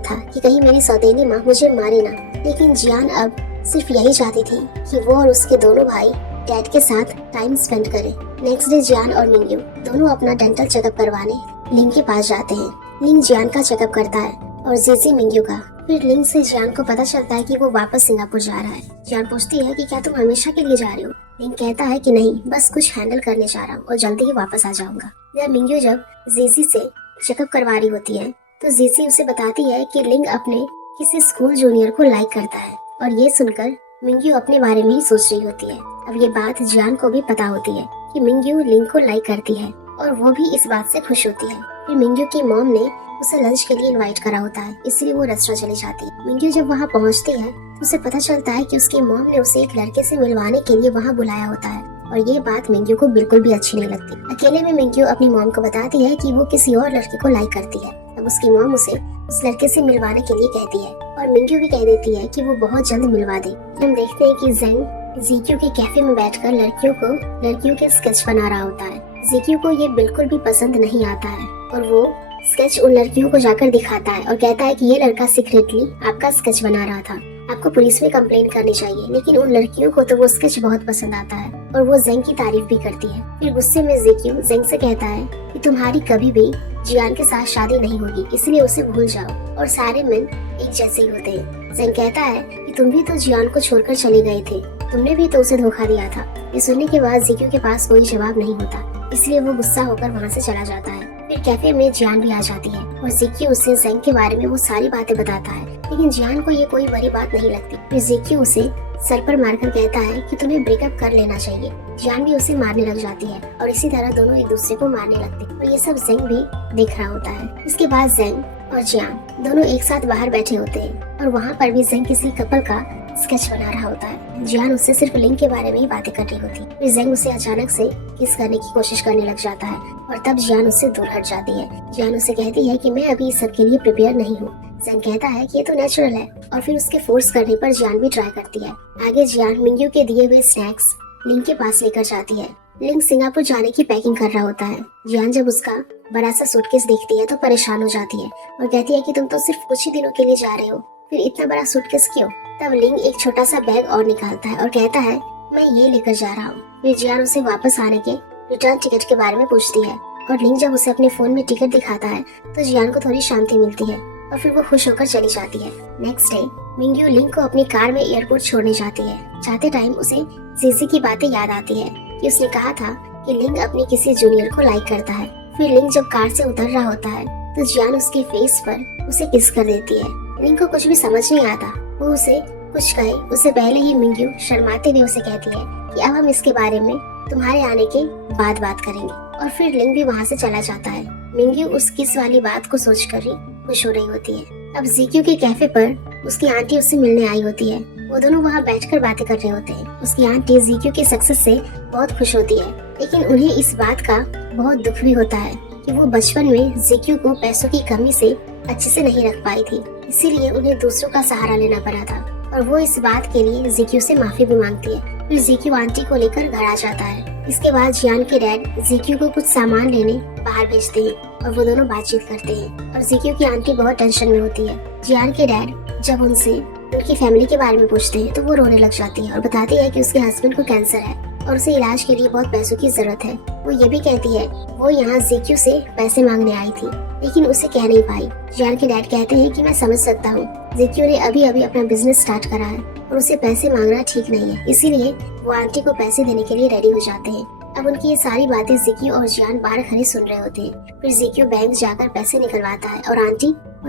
था कि कहीं मेरी सौतेली माँ मुझे मारे ना। लेकिन जियान अब सिर्फ यही चाहती थी कि वो और उसके दोनों भाई डैड के साथ टाइम स्पेंड करें। नेक्स्ट डे जियान और मिंग्यू दोनों अपना डेंटल चेकअप करवाने लिंग के पास जाते हैं। लिंग जियान का चेकअप करता है और जीजी मिंग्यू का। फिर लिंग से जियान को पता चलता है कि वो वापस सिंगापुर जा रहा है। जियान पूछती है कि क्या तुम हमेशा के लिए जा रहे हो? लिंग कहता है कि नहीं, बस कुछ हैंडल करने जा रहा हूँ और जल्दी ही वापस आ जाऊंगा। जब मिंग्यू जब जीजी से चेकअप करवा रही होती है तो जीजी उसे बताती है कि लिंग अपने किसी स्कूल जूनियर को लाइक करता है और ये सुनकर मिंग्यू अपने बारे में ही सोच रही होती है। अब ये बात जियान को भी पता होती है कि मिंग्यू लिंग को लाइक करती है और वो भी इस बात से खुश होती है। फिर मिंग्यू की मॉम ने उसे लंच के लिए इनवाइट करा होता है, इसलिए वो रेस्टोरेंट चली जाती है। मिंग्यू जब वहाँ पहुँचती है तो उसे पता चलता है कि उसकी मॉम ने उसे एक लड़के से मिलवाने के लिए वहाँ बुलाया होता है और ये बात मिंग्यू को बिल्कुल भी अच्छी नहीं लगती। अकेले में मिंग्यू अपनी मॉम को बताती है कि वो किसी और लड़के को लाइक करती है। अब उसकी मॉम उसे उस लड़के से मिलवाने के लिए कहती है और मिंग्यू भी कह देती है कि वो बहुत जल्द मिलवा दे। हम देखते हैं कि जेंग ज़िक्यू के कैफे में बैठकर लड़कियों के स्केच बना रहा होता है। ज़िक्यू को ये बिल्कुल भी पसंद नहीं आता है और वो स्केच उन लड़कियों को जाकर दिखाता है और कहता है कि ये लड़का सीक्रेटली आपका स्केच बना रहा था, आपको पुलिस में कंप्लेन करनी चाहिए। लेकिन उन लड़कियों को तो वो स्केच बहुत पसंद आता है और वो जेंग की तारीफ भी करती है। फिर गुस्से में ज़िक्यू जेंग से कहता है कि तुम्हारी कभी भी जियान के साथ शादी नहीं होगी, इसलिए उसे भूल जाओ और सारे मेन एक जैसे ही होते हैं। जेंग कहता है कि तुम भी तो जियान को छोड़कर चले गए थे, तुमने भी तो उसे धोखा दिया था। ये सुनने के बाद ज़िक्यू के पास कोई जवाब नहीं होता, इसलिए वो गुस्सा होकर वहाँ से चला जाता है। फिर कैफे में जियान भी आ जाती है और ज़िक्यू उसे जेंग के बारे में वो सारी बातें बताता है, लेकिन जियान को ये कोई बड़ी बात नहीं लगती। फिर ज़िक्यू उसे सर पर मारकर कहता है कि तुम्हें ब्रेकअप कर लेना चाहिए। जियान भी उसे मारने लग जाती है और इसी तरह दोनों एक दूसरे को मारने लगते हैं और ये सब जेंग भी देख रहा होता है। इसके बाद जेंग और जियान दोनों एक साथ बाहर बैठे होते हैं और वहाँ पर भी जेंग किसी कपल का स्केच बना रहा होता है। जियान उससे सिर्फ लिंग के बारे में ही बातें कर रही होती है। फिर जेंग उसे अचानक से किस करने की कोशिश करने लग जाता है और तब जियान उससे दूर हट जाती है। जियान उसे कहती है कि मैं अभी इस सब के लिए प्रिपेयर नहीं हूँ। जेंग कहता है कि ये तो नेचुरल है और फिर उसके फोर्स करने पर जियान भी ट्राई करती है। आगे जियान मिंग्यू के दिए हुए स्नैक्स लिंग के पास लेकर जाती है। लिंग सिंगापुर जाने की पैकिंग कर रहा होता है। जियान जब उसका बड़ा सा सूटकेस देखती है तो परेशान हो जाती है और कहती है कि तुम तो सिर्फ कुछ ही दिनों के लिए जा रहे हो, फिर इतना बड़ा सूटकेस क्यों? तब लिंग एक छोटा सा बैग और निकालता है और कहता है मैं ये लेकर जा रहा हूँ। फिर जियान उसे वापस आने के रिटर्न टिकट के बारे में पूछती है और लिंग जब उसे अपने फोन में टिकट दिखाता है तो जियान को थोड़ी शांति मिलती है और फिर वो खुश होकर चली जाती है। नेक्स्ट डे मिंग्यू लिंग को अपनी कार में एयरपोर्ट छोड़ने जाती है। जाते टाइम उसे जीजी की बातें याद आती है कि उसने कहा था कि लिंग अपने किसी जूनियर को लाइक करता है। फिर लिंग जब कार से उतर रहा होता है तो जियान उसके फेस पर उसे किस कर देती है। लिंग को कुछ भी समझ नहीं आता। वो उसे कुछ कहे उससे पहले ही मिंग्यू शर्माते हुए उसे कहती है कि अब हम इसके बारे में तुम्हारे आने के बाद बात करेंगे, और फिर लिंग भी वहाँ से चला जाता है। मिंग्यू उस किस वाली बात को सोचकर ही खुश हो रही होती है। अब जीक्यू के कैफे पर उसकी आंटी उससे मिलने आई होती है। वो दोनों वहाँ बैठकर बातें कर रहे होते हैं। उसकी आंटी जीक्यू के सक्सेस से बहुत खुश होती है, लेकिन उन्हें इस बात का बहुत दुख भी होता है कि वो बचपन में जीक्यू को पैसों की कमी से अच्छे से नहीं रख पाई थी, इसीलिए उन्हें दूसरों का सहारा लेना पड़ा था। और वो इस बात के लिए जीक्यू से माफी भी मांगती है। फिर जीक्यू आंटी को लेकर घर आ जाता है। इसके बाद जियान के डैड जीक्यू को कुछ सामान लेने बाहर भेजते हैं और वो दोनों बातचीत करते हैं। और जीक्यू की आंटी बहुत टेंशन में होती है। जियान के डैड जब उनसे उनकी फैमिली के बारे में पूछते हैं तो वो रोने लग जाती है और बताती है कि उसके हस्बैंड को कैंसर है और उसे इलाज के लिए बहुत पैसों की जरूरत है। वो ये भी कहती है वो यहाँ जीक्यू से पैसे मांगने आई थी, लेकिन उसे कह नहीं पाई। जियान के डैड कहते हैं कि मैं समझ सकता हूँ, जीक्यू ने अभी अभी अपना बिजनेस स्टार्ट करा है और उसे पैसे मांगना ठीक नहीं है, इसीलिए वो आंटी को पैसे देने के लिए रेडी हो जाते हैं। अब उनकी ये सारी बातें जीक्यू और जियान बाहर खड़े सुन रहे होते हैं। फिर जीक्यू बैंक जाकर पैसे निकलवाता है और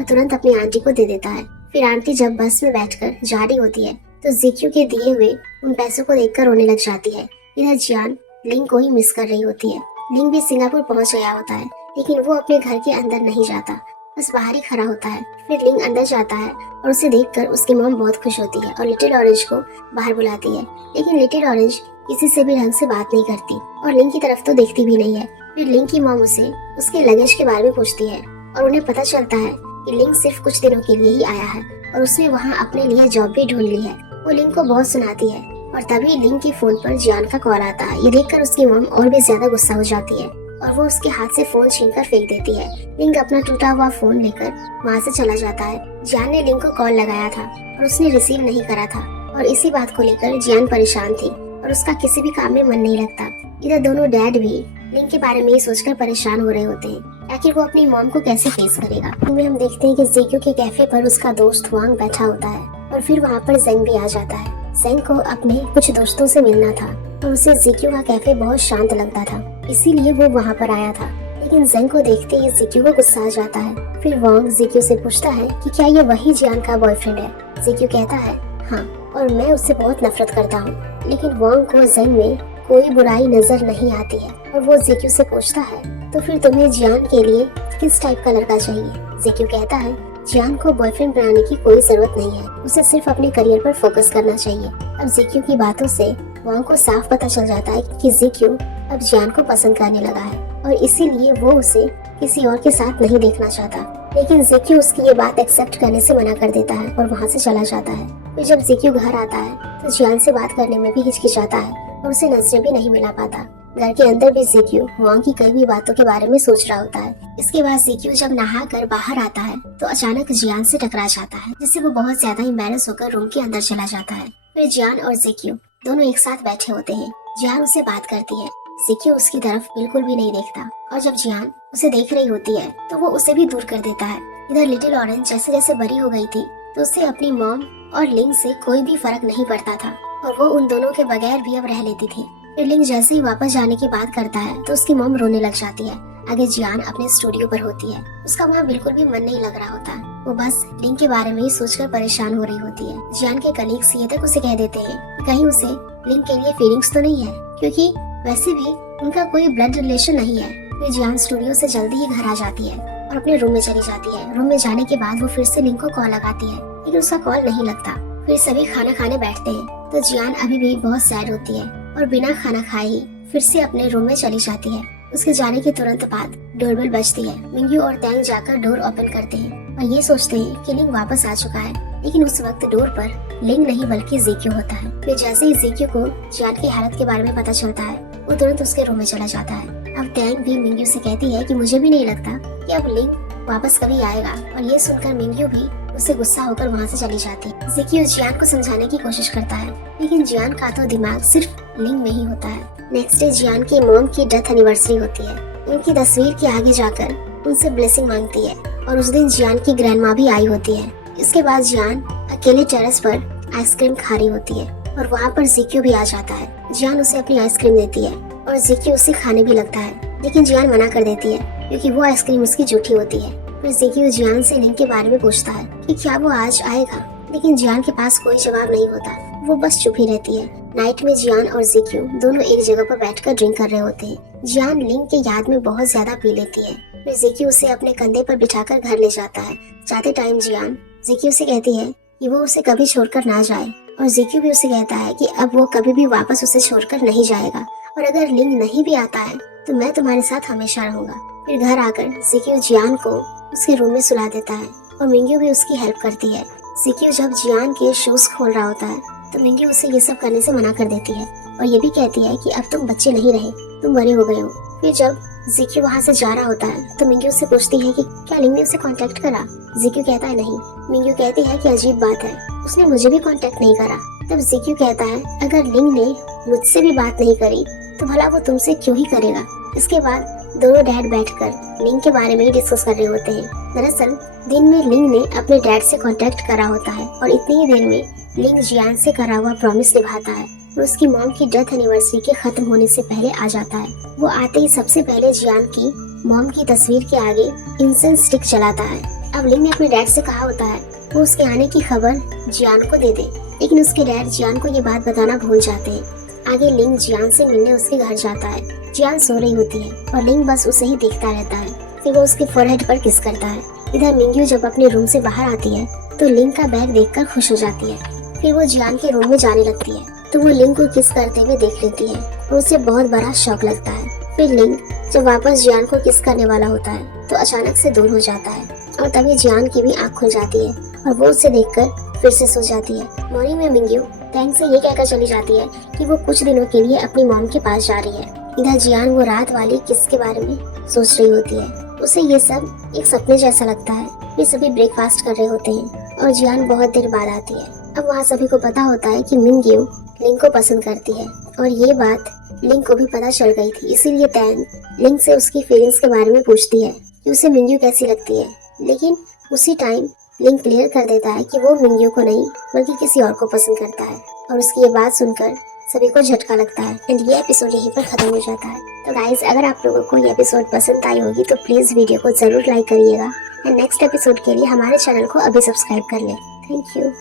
तुरंत अपनी आंटी को दे देता है। फिर आंटी जब बस में बैठकर जा रही होती है तो जीक्यू के दिए हुए उन पैसों को देखकर रोने लग जाती है। इधर जियान लिंग को ही मिस कर रही होती है। लिंग भी सिंगापुर पहुंच गया होता है, लेकिन वो अपने घर के अंदर नहीं जाता, बस बाहर ही खड़ा होता है। फिर लिंग अंदर जाता है और उसे देखकर उसकी मॉम बहुत खुश होती है और लिटिल ऑरेंज को बाहर बुलाती है, लेकिन लिटिल ऑरेंज किसी से भी ढंग से बात नहीं करती और लिंग की तरफ तो देखती भी नहीं है। फिर लिंग की मॉम उसे उसके लगेज के बारे में पूछती है और उन्हें पता चलता है कि लिंग सिर्फ कुछ दिनों के लिए ही आया है और उसने वहाँ अपने लिए जॉब भी ढूंढ ली है। वो लिंग को बहुत सुनाती है और तभी लिंग के फोन पर जियान का कॉल आता है। ये देखकर उसकी मॉम और भी ज्यादा गुस्सा हो जाती है और वो उसके हाथ से फोन छीनकर फेंक देती है। लिंग अपना टूटा हुआ फोन लेकर वहाँ से चला जाता है। जियान ने लिंग को कॉल लगाया था और उसने रिसीव नहीं करा था और इसी बात को लेकर जियान परेशान थी और उसका किसी भी काम में मन नहीं लगता। इधर दोनों डैड भी लिंग के बारे में ही सोचकर परेशान हो रहे होते हैं। आखिर वो अपनी मॉम को कैसे फेस करेगा। इनमें हम देखते हैं कि जीक्यू के कैफे पर उसका दोस्त वांग बैठा होता है और फिर वहाँ पर जेंग भी आ जाता है। जेंग को अपने कुछ दोस्तों से मिलना था और उसे जीक्यू का कैफे बहुत शांत लगता था, इसीलिए वो वहाँ पर आया था। लेकिन जेंग को देखते ही जीक्यू को गुस्सा आ जाता है। फिर वांग जीक्यू से पूछता है कि क्या ये वही जियान का बॉयफ्रेंड है। जीक्यू कहता है हाँ, और मैं उससे बहुत नफरत करता हूँ। लेकिन वांग को जेंग में कोई बुराई नजर नहीं आती है और वो जीक्यू से पूछता है तो फिर तुम्हें जियान के लिए किस टाइप का लड़का चाहिए। जीक्यू कहता है जियान को बॉयफ्रेंड बनाने की कोई जरूरत नहीं है, उसे सिर्फ अपने करियर पर फोकस करना चाहिए। अब जीक्यू की बातों से वांग को साफ पता चल जाता है कि जीक्यू अब जियान को पसंद करने लगा है और इसीलिए वो उसे किसी और के साथ नहीं देखना चाहता। लेकिन जीक्यू उसकी ये बात एक्सेप्ट करने से मना कर देता है और वहाँ से चला जाता है। फिर जब जीक्यू घर आता है तो जियान से बात करने में भी हिचकिचाता है और उसे नजरें भी नहीं मिला पाता। घर के अंदर भी जीक्यू वांग की कई भी बातों के बारे में सोच रहा होता है। इसके बाद जीक्यू जब नहा कर बाहर आता है तो अचानक जियान से टकरा जाता है, जिससे वो बहुत ज्यादा एम्बैरेस होकर रूम के अंदर चला जाता है। फिर जियान और जीक्यू दोनों एक साथ बैठे होते हैं। जियान उससे बात करती है, जीक्यू उसकी तरफ बिल्कुल भी नहीं देखता और जब जियान उसे देख रही होती है तो वो उसे भी दूर कर देता है। इधर लिटिल ऑरेंज जैसे जैसे बड़ी हो गई थी तो उसे अपनी मॉम और लिंग से कोई भी फर्क नहीं पड़ता था और वो उन दोनों के बगैर भी अब रह लेती थी। फिर लिंग जैसे ही वापस जाने की बात करता है तो उसकी मॉम रोने लग जाती है। आगे जियान अपने स्टूडियो पर होती है, उसका वहाँ बिल्कुल भी मन नहीं लग रहा होता। वो बस लिंग के बारे में ही सोचकर परेशान हो रही होती है। जियान के कलीग्स ये तक उसे कह देते हैं कि कहीं उसे लिंग के लिए फीलिंग्स तो नहीं है, क्योंकि वैसे भी उनका कोई ब्लड रिलेशन नहीं है। फिर जियान स्टूडियो से जल्दी ही घर आ जाती है और अपने रूम में चली जाती है। रूम में जाने के बाद वो फिर से लिंग को कॉल लगाती है, लेकिन उसका कॉल नहीं लगता। फिर सभी खाना खाने बैठते हैं तो जियान अभी भी बहुत सैड होती है और बिना खाना खाए ही फिर से अपने रूम में चली जाती है। उसके जाने के तुरंत बाद डोरबेल बजती है। मिंग्यू और टैंग जाकर डोर ओपन करते हैं और ये सोचते हैं कि लिंग वापस आ चुका है, लेकिन उस वक्त डोर पर लिंग नहीं बल्कि जीक्यू होता है। फिर जैसे ही जीक्यू को जियान की हालत के बारे में पता चलता है वो तुरंत उसके रूम में चला जाता है। अब टैंग भी मिंग्यू से कहती है कि मुझे भी नहीं लगता कि अब लिंग वापस कभी आएगा और ये सुनकर मिंग्यू भी उससे गुस्सा होकर वहाँ से चली जाती है। जीक्यू जियान को समझाने की कोशिश करता है, लेकिन जियान का तो दिमाग सिर्फ लिंग में ही होता है। नेक्स्ट डे जियान की मॉम की डेथ एनिवर्सरी होती है। उनकी तस्वीर के आगे जाकर उनसे ब्लेसिंग मांगती है और उस दिन जियान की ग्रैंडमा भी आई होती है। इसके बाद जियान अकेले टेरेस पर आइसक्रीम खा रही होती है और वहाँ पर जीक्यू भी आ जाता है। जियान उसे अपनी आइसक्रीम देती है और जीक्यू उसे खाने भी लगता है, लेकिन जियान मना कर देती है क्योंकि वो आइसक्रीम उसकी झूठी होती है। फिर जिक्यू जियान से लिंग के बारे में पूछता है कि क्या वो आज आएगा, लेकिन जियान के पास कोई जवाब नहीं होता। वो बस चुप ही रहती है। नाइट में जियान और जिक्यू दोनों एक जगह पर बैठकर ड्रिंक कर रहे होते हैं। जियान लिंग के याद में बहुत ज्यादा पी लेती है। फिर जिक्यू उसे अपने कंधे पर बिठाकर घर ले जाता है। जाते टाइम जियान जिक्यू से कहती है कि वो उसे कभी छोड़कर ना जाए, और जिक्यू भी उसे कहता है कि अब वो कभी भी वापस उसे छोड़कर नहीं जाएगा, और अगर लिंग नहीं भी आता है तो मैं तुम्हारे साथ हमेशा रहूंगा। फिर घर आकर जिक्यू जियान को उसके रूम में सुला देता है और मिंग्यू भी उसकी हेल्प करती है। जिक्यू जब जियान के शूज खोल रहा होता है तो मिंग्यू उसे ये सब करने से मना कर देती है और ये भी कहती है कि अब तुम बच्चे नहीं रहे, तुम बड़े हो गए हो। फिर जब जिक्यू वहाँ से जा रहा होता है तो मिंग्यू उससे पूछती है कि क्या लिंग ने उसे कांटेक्ट करा। जिक्यू कहता है नहीं। मिंग्यू कहती है कि अजीब बात है, उसने मुझे भी कांटेक्ट नहीं करा। तब जिक्यू कहता है अगर लिंग ने मुझसे भी बात नहीं करी तो भला वो तुमसे क्यों ही करेगा। इसके बाद दोनों डैड बैठकर लिंग के बारे में ही डिस्कस कर रहे होते हैं। दरअसल दिन में लिंग ने अपने डैड से कांटेक्ट करा होता है और इतनी ही देर में लिंग जियान से करा हुआ प्रॉमिस निभाता है। वो उसकी मॉम की डेथ एनिवर्सरी के खत्म होने से पहले आ जाता है। वो आते ही सबसे पहले जियान की मॉम की तस्वीर के आगे इंसेंस स्टिक जलाता है। अब लिंग ने अपने डैड से कहा होता है वो उसके आने की खबर जियान को दे दे, लेकिन उसके डैड जियान को ये बात बताना भूल जाते हैं। आगे लिंग जियान से मिलने उसके घर जाता है। जियान सो रही होती है और लिंग बस उसे ही देखता रहता है। फिर वो उसके फोरहेड पर किस करता है। इधर मिंग्यू जब अपने रूम से बाहर आती है तो लिंग का बैग देखकर खुश हो जाती है। फिर वो जियान के रूम में जाने लगती है तो वो लिंग को किस करते हुए देख लेती है और उसे बहुत बड़ा शौक लगता है। फिर लिंग जब वापस जियान को किस करने वाला होता है तो अचानक से दूर हो जाता है और तभी जियान की भी आँख खुल जाती है और वो उसे देखकर फिर से सो जाती है। मॉर्निंग में मिंग्यू टैंक से ये कहकर चली जाती है कि वो कुछ दिनों के लिए अपनी मॉम के पास जा रही है। इधर जियान वो रात वाली किस के बारे में सोच रही होती है। उसे ये सब एक सपने जैसा लगता है। वे सभी ब्रेकफास्ट कर रहे होते हैं और जियान बहुत देर बाद आती है। अब वहाँ सभी को पता होता है कि मिंग्यू लिंग को पसंद करती है और ये बात लिंग को भी पता चल गई थी। इसीलिए टैंग लिंग से उसकी फीलिंग्स के बारे में पूछती है कि उसे मिंग्यू कैसी लगती है, लेकिन उसी टाइम लिंग क्लियर कर देता है कि वो मिंग्यू को नहीं बल्कि किसी और को पसंद करता है। और उसकी ये बात सुनकर सभी को झटका लगता है एंड ये एपिसोड यहीं पर खत्म हो जाता है। तो गाइस, अगर आप लोगों को ये एपिसोड पसंद आई होगी तो प्लीज वीडियो को जरूर लाइक करिएगा एंड नेक्स्ट एपिसोड के लिए हमारे चैनल को अभी सब्सक्राइब कर लें। Thank you.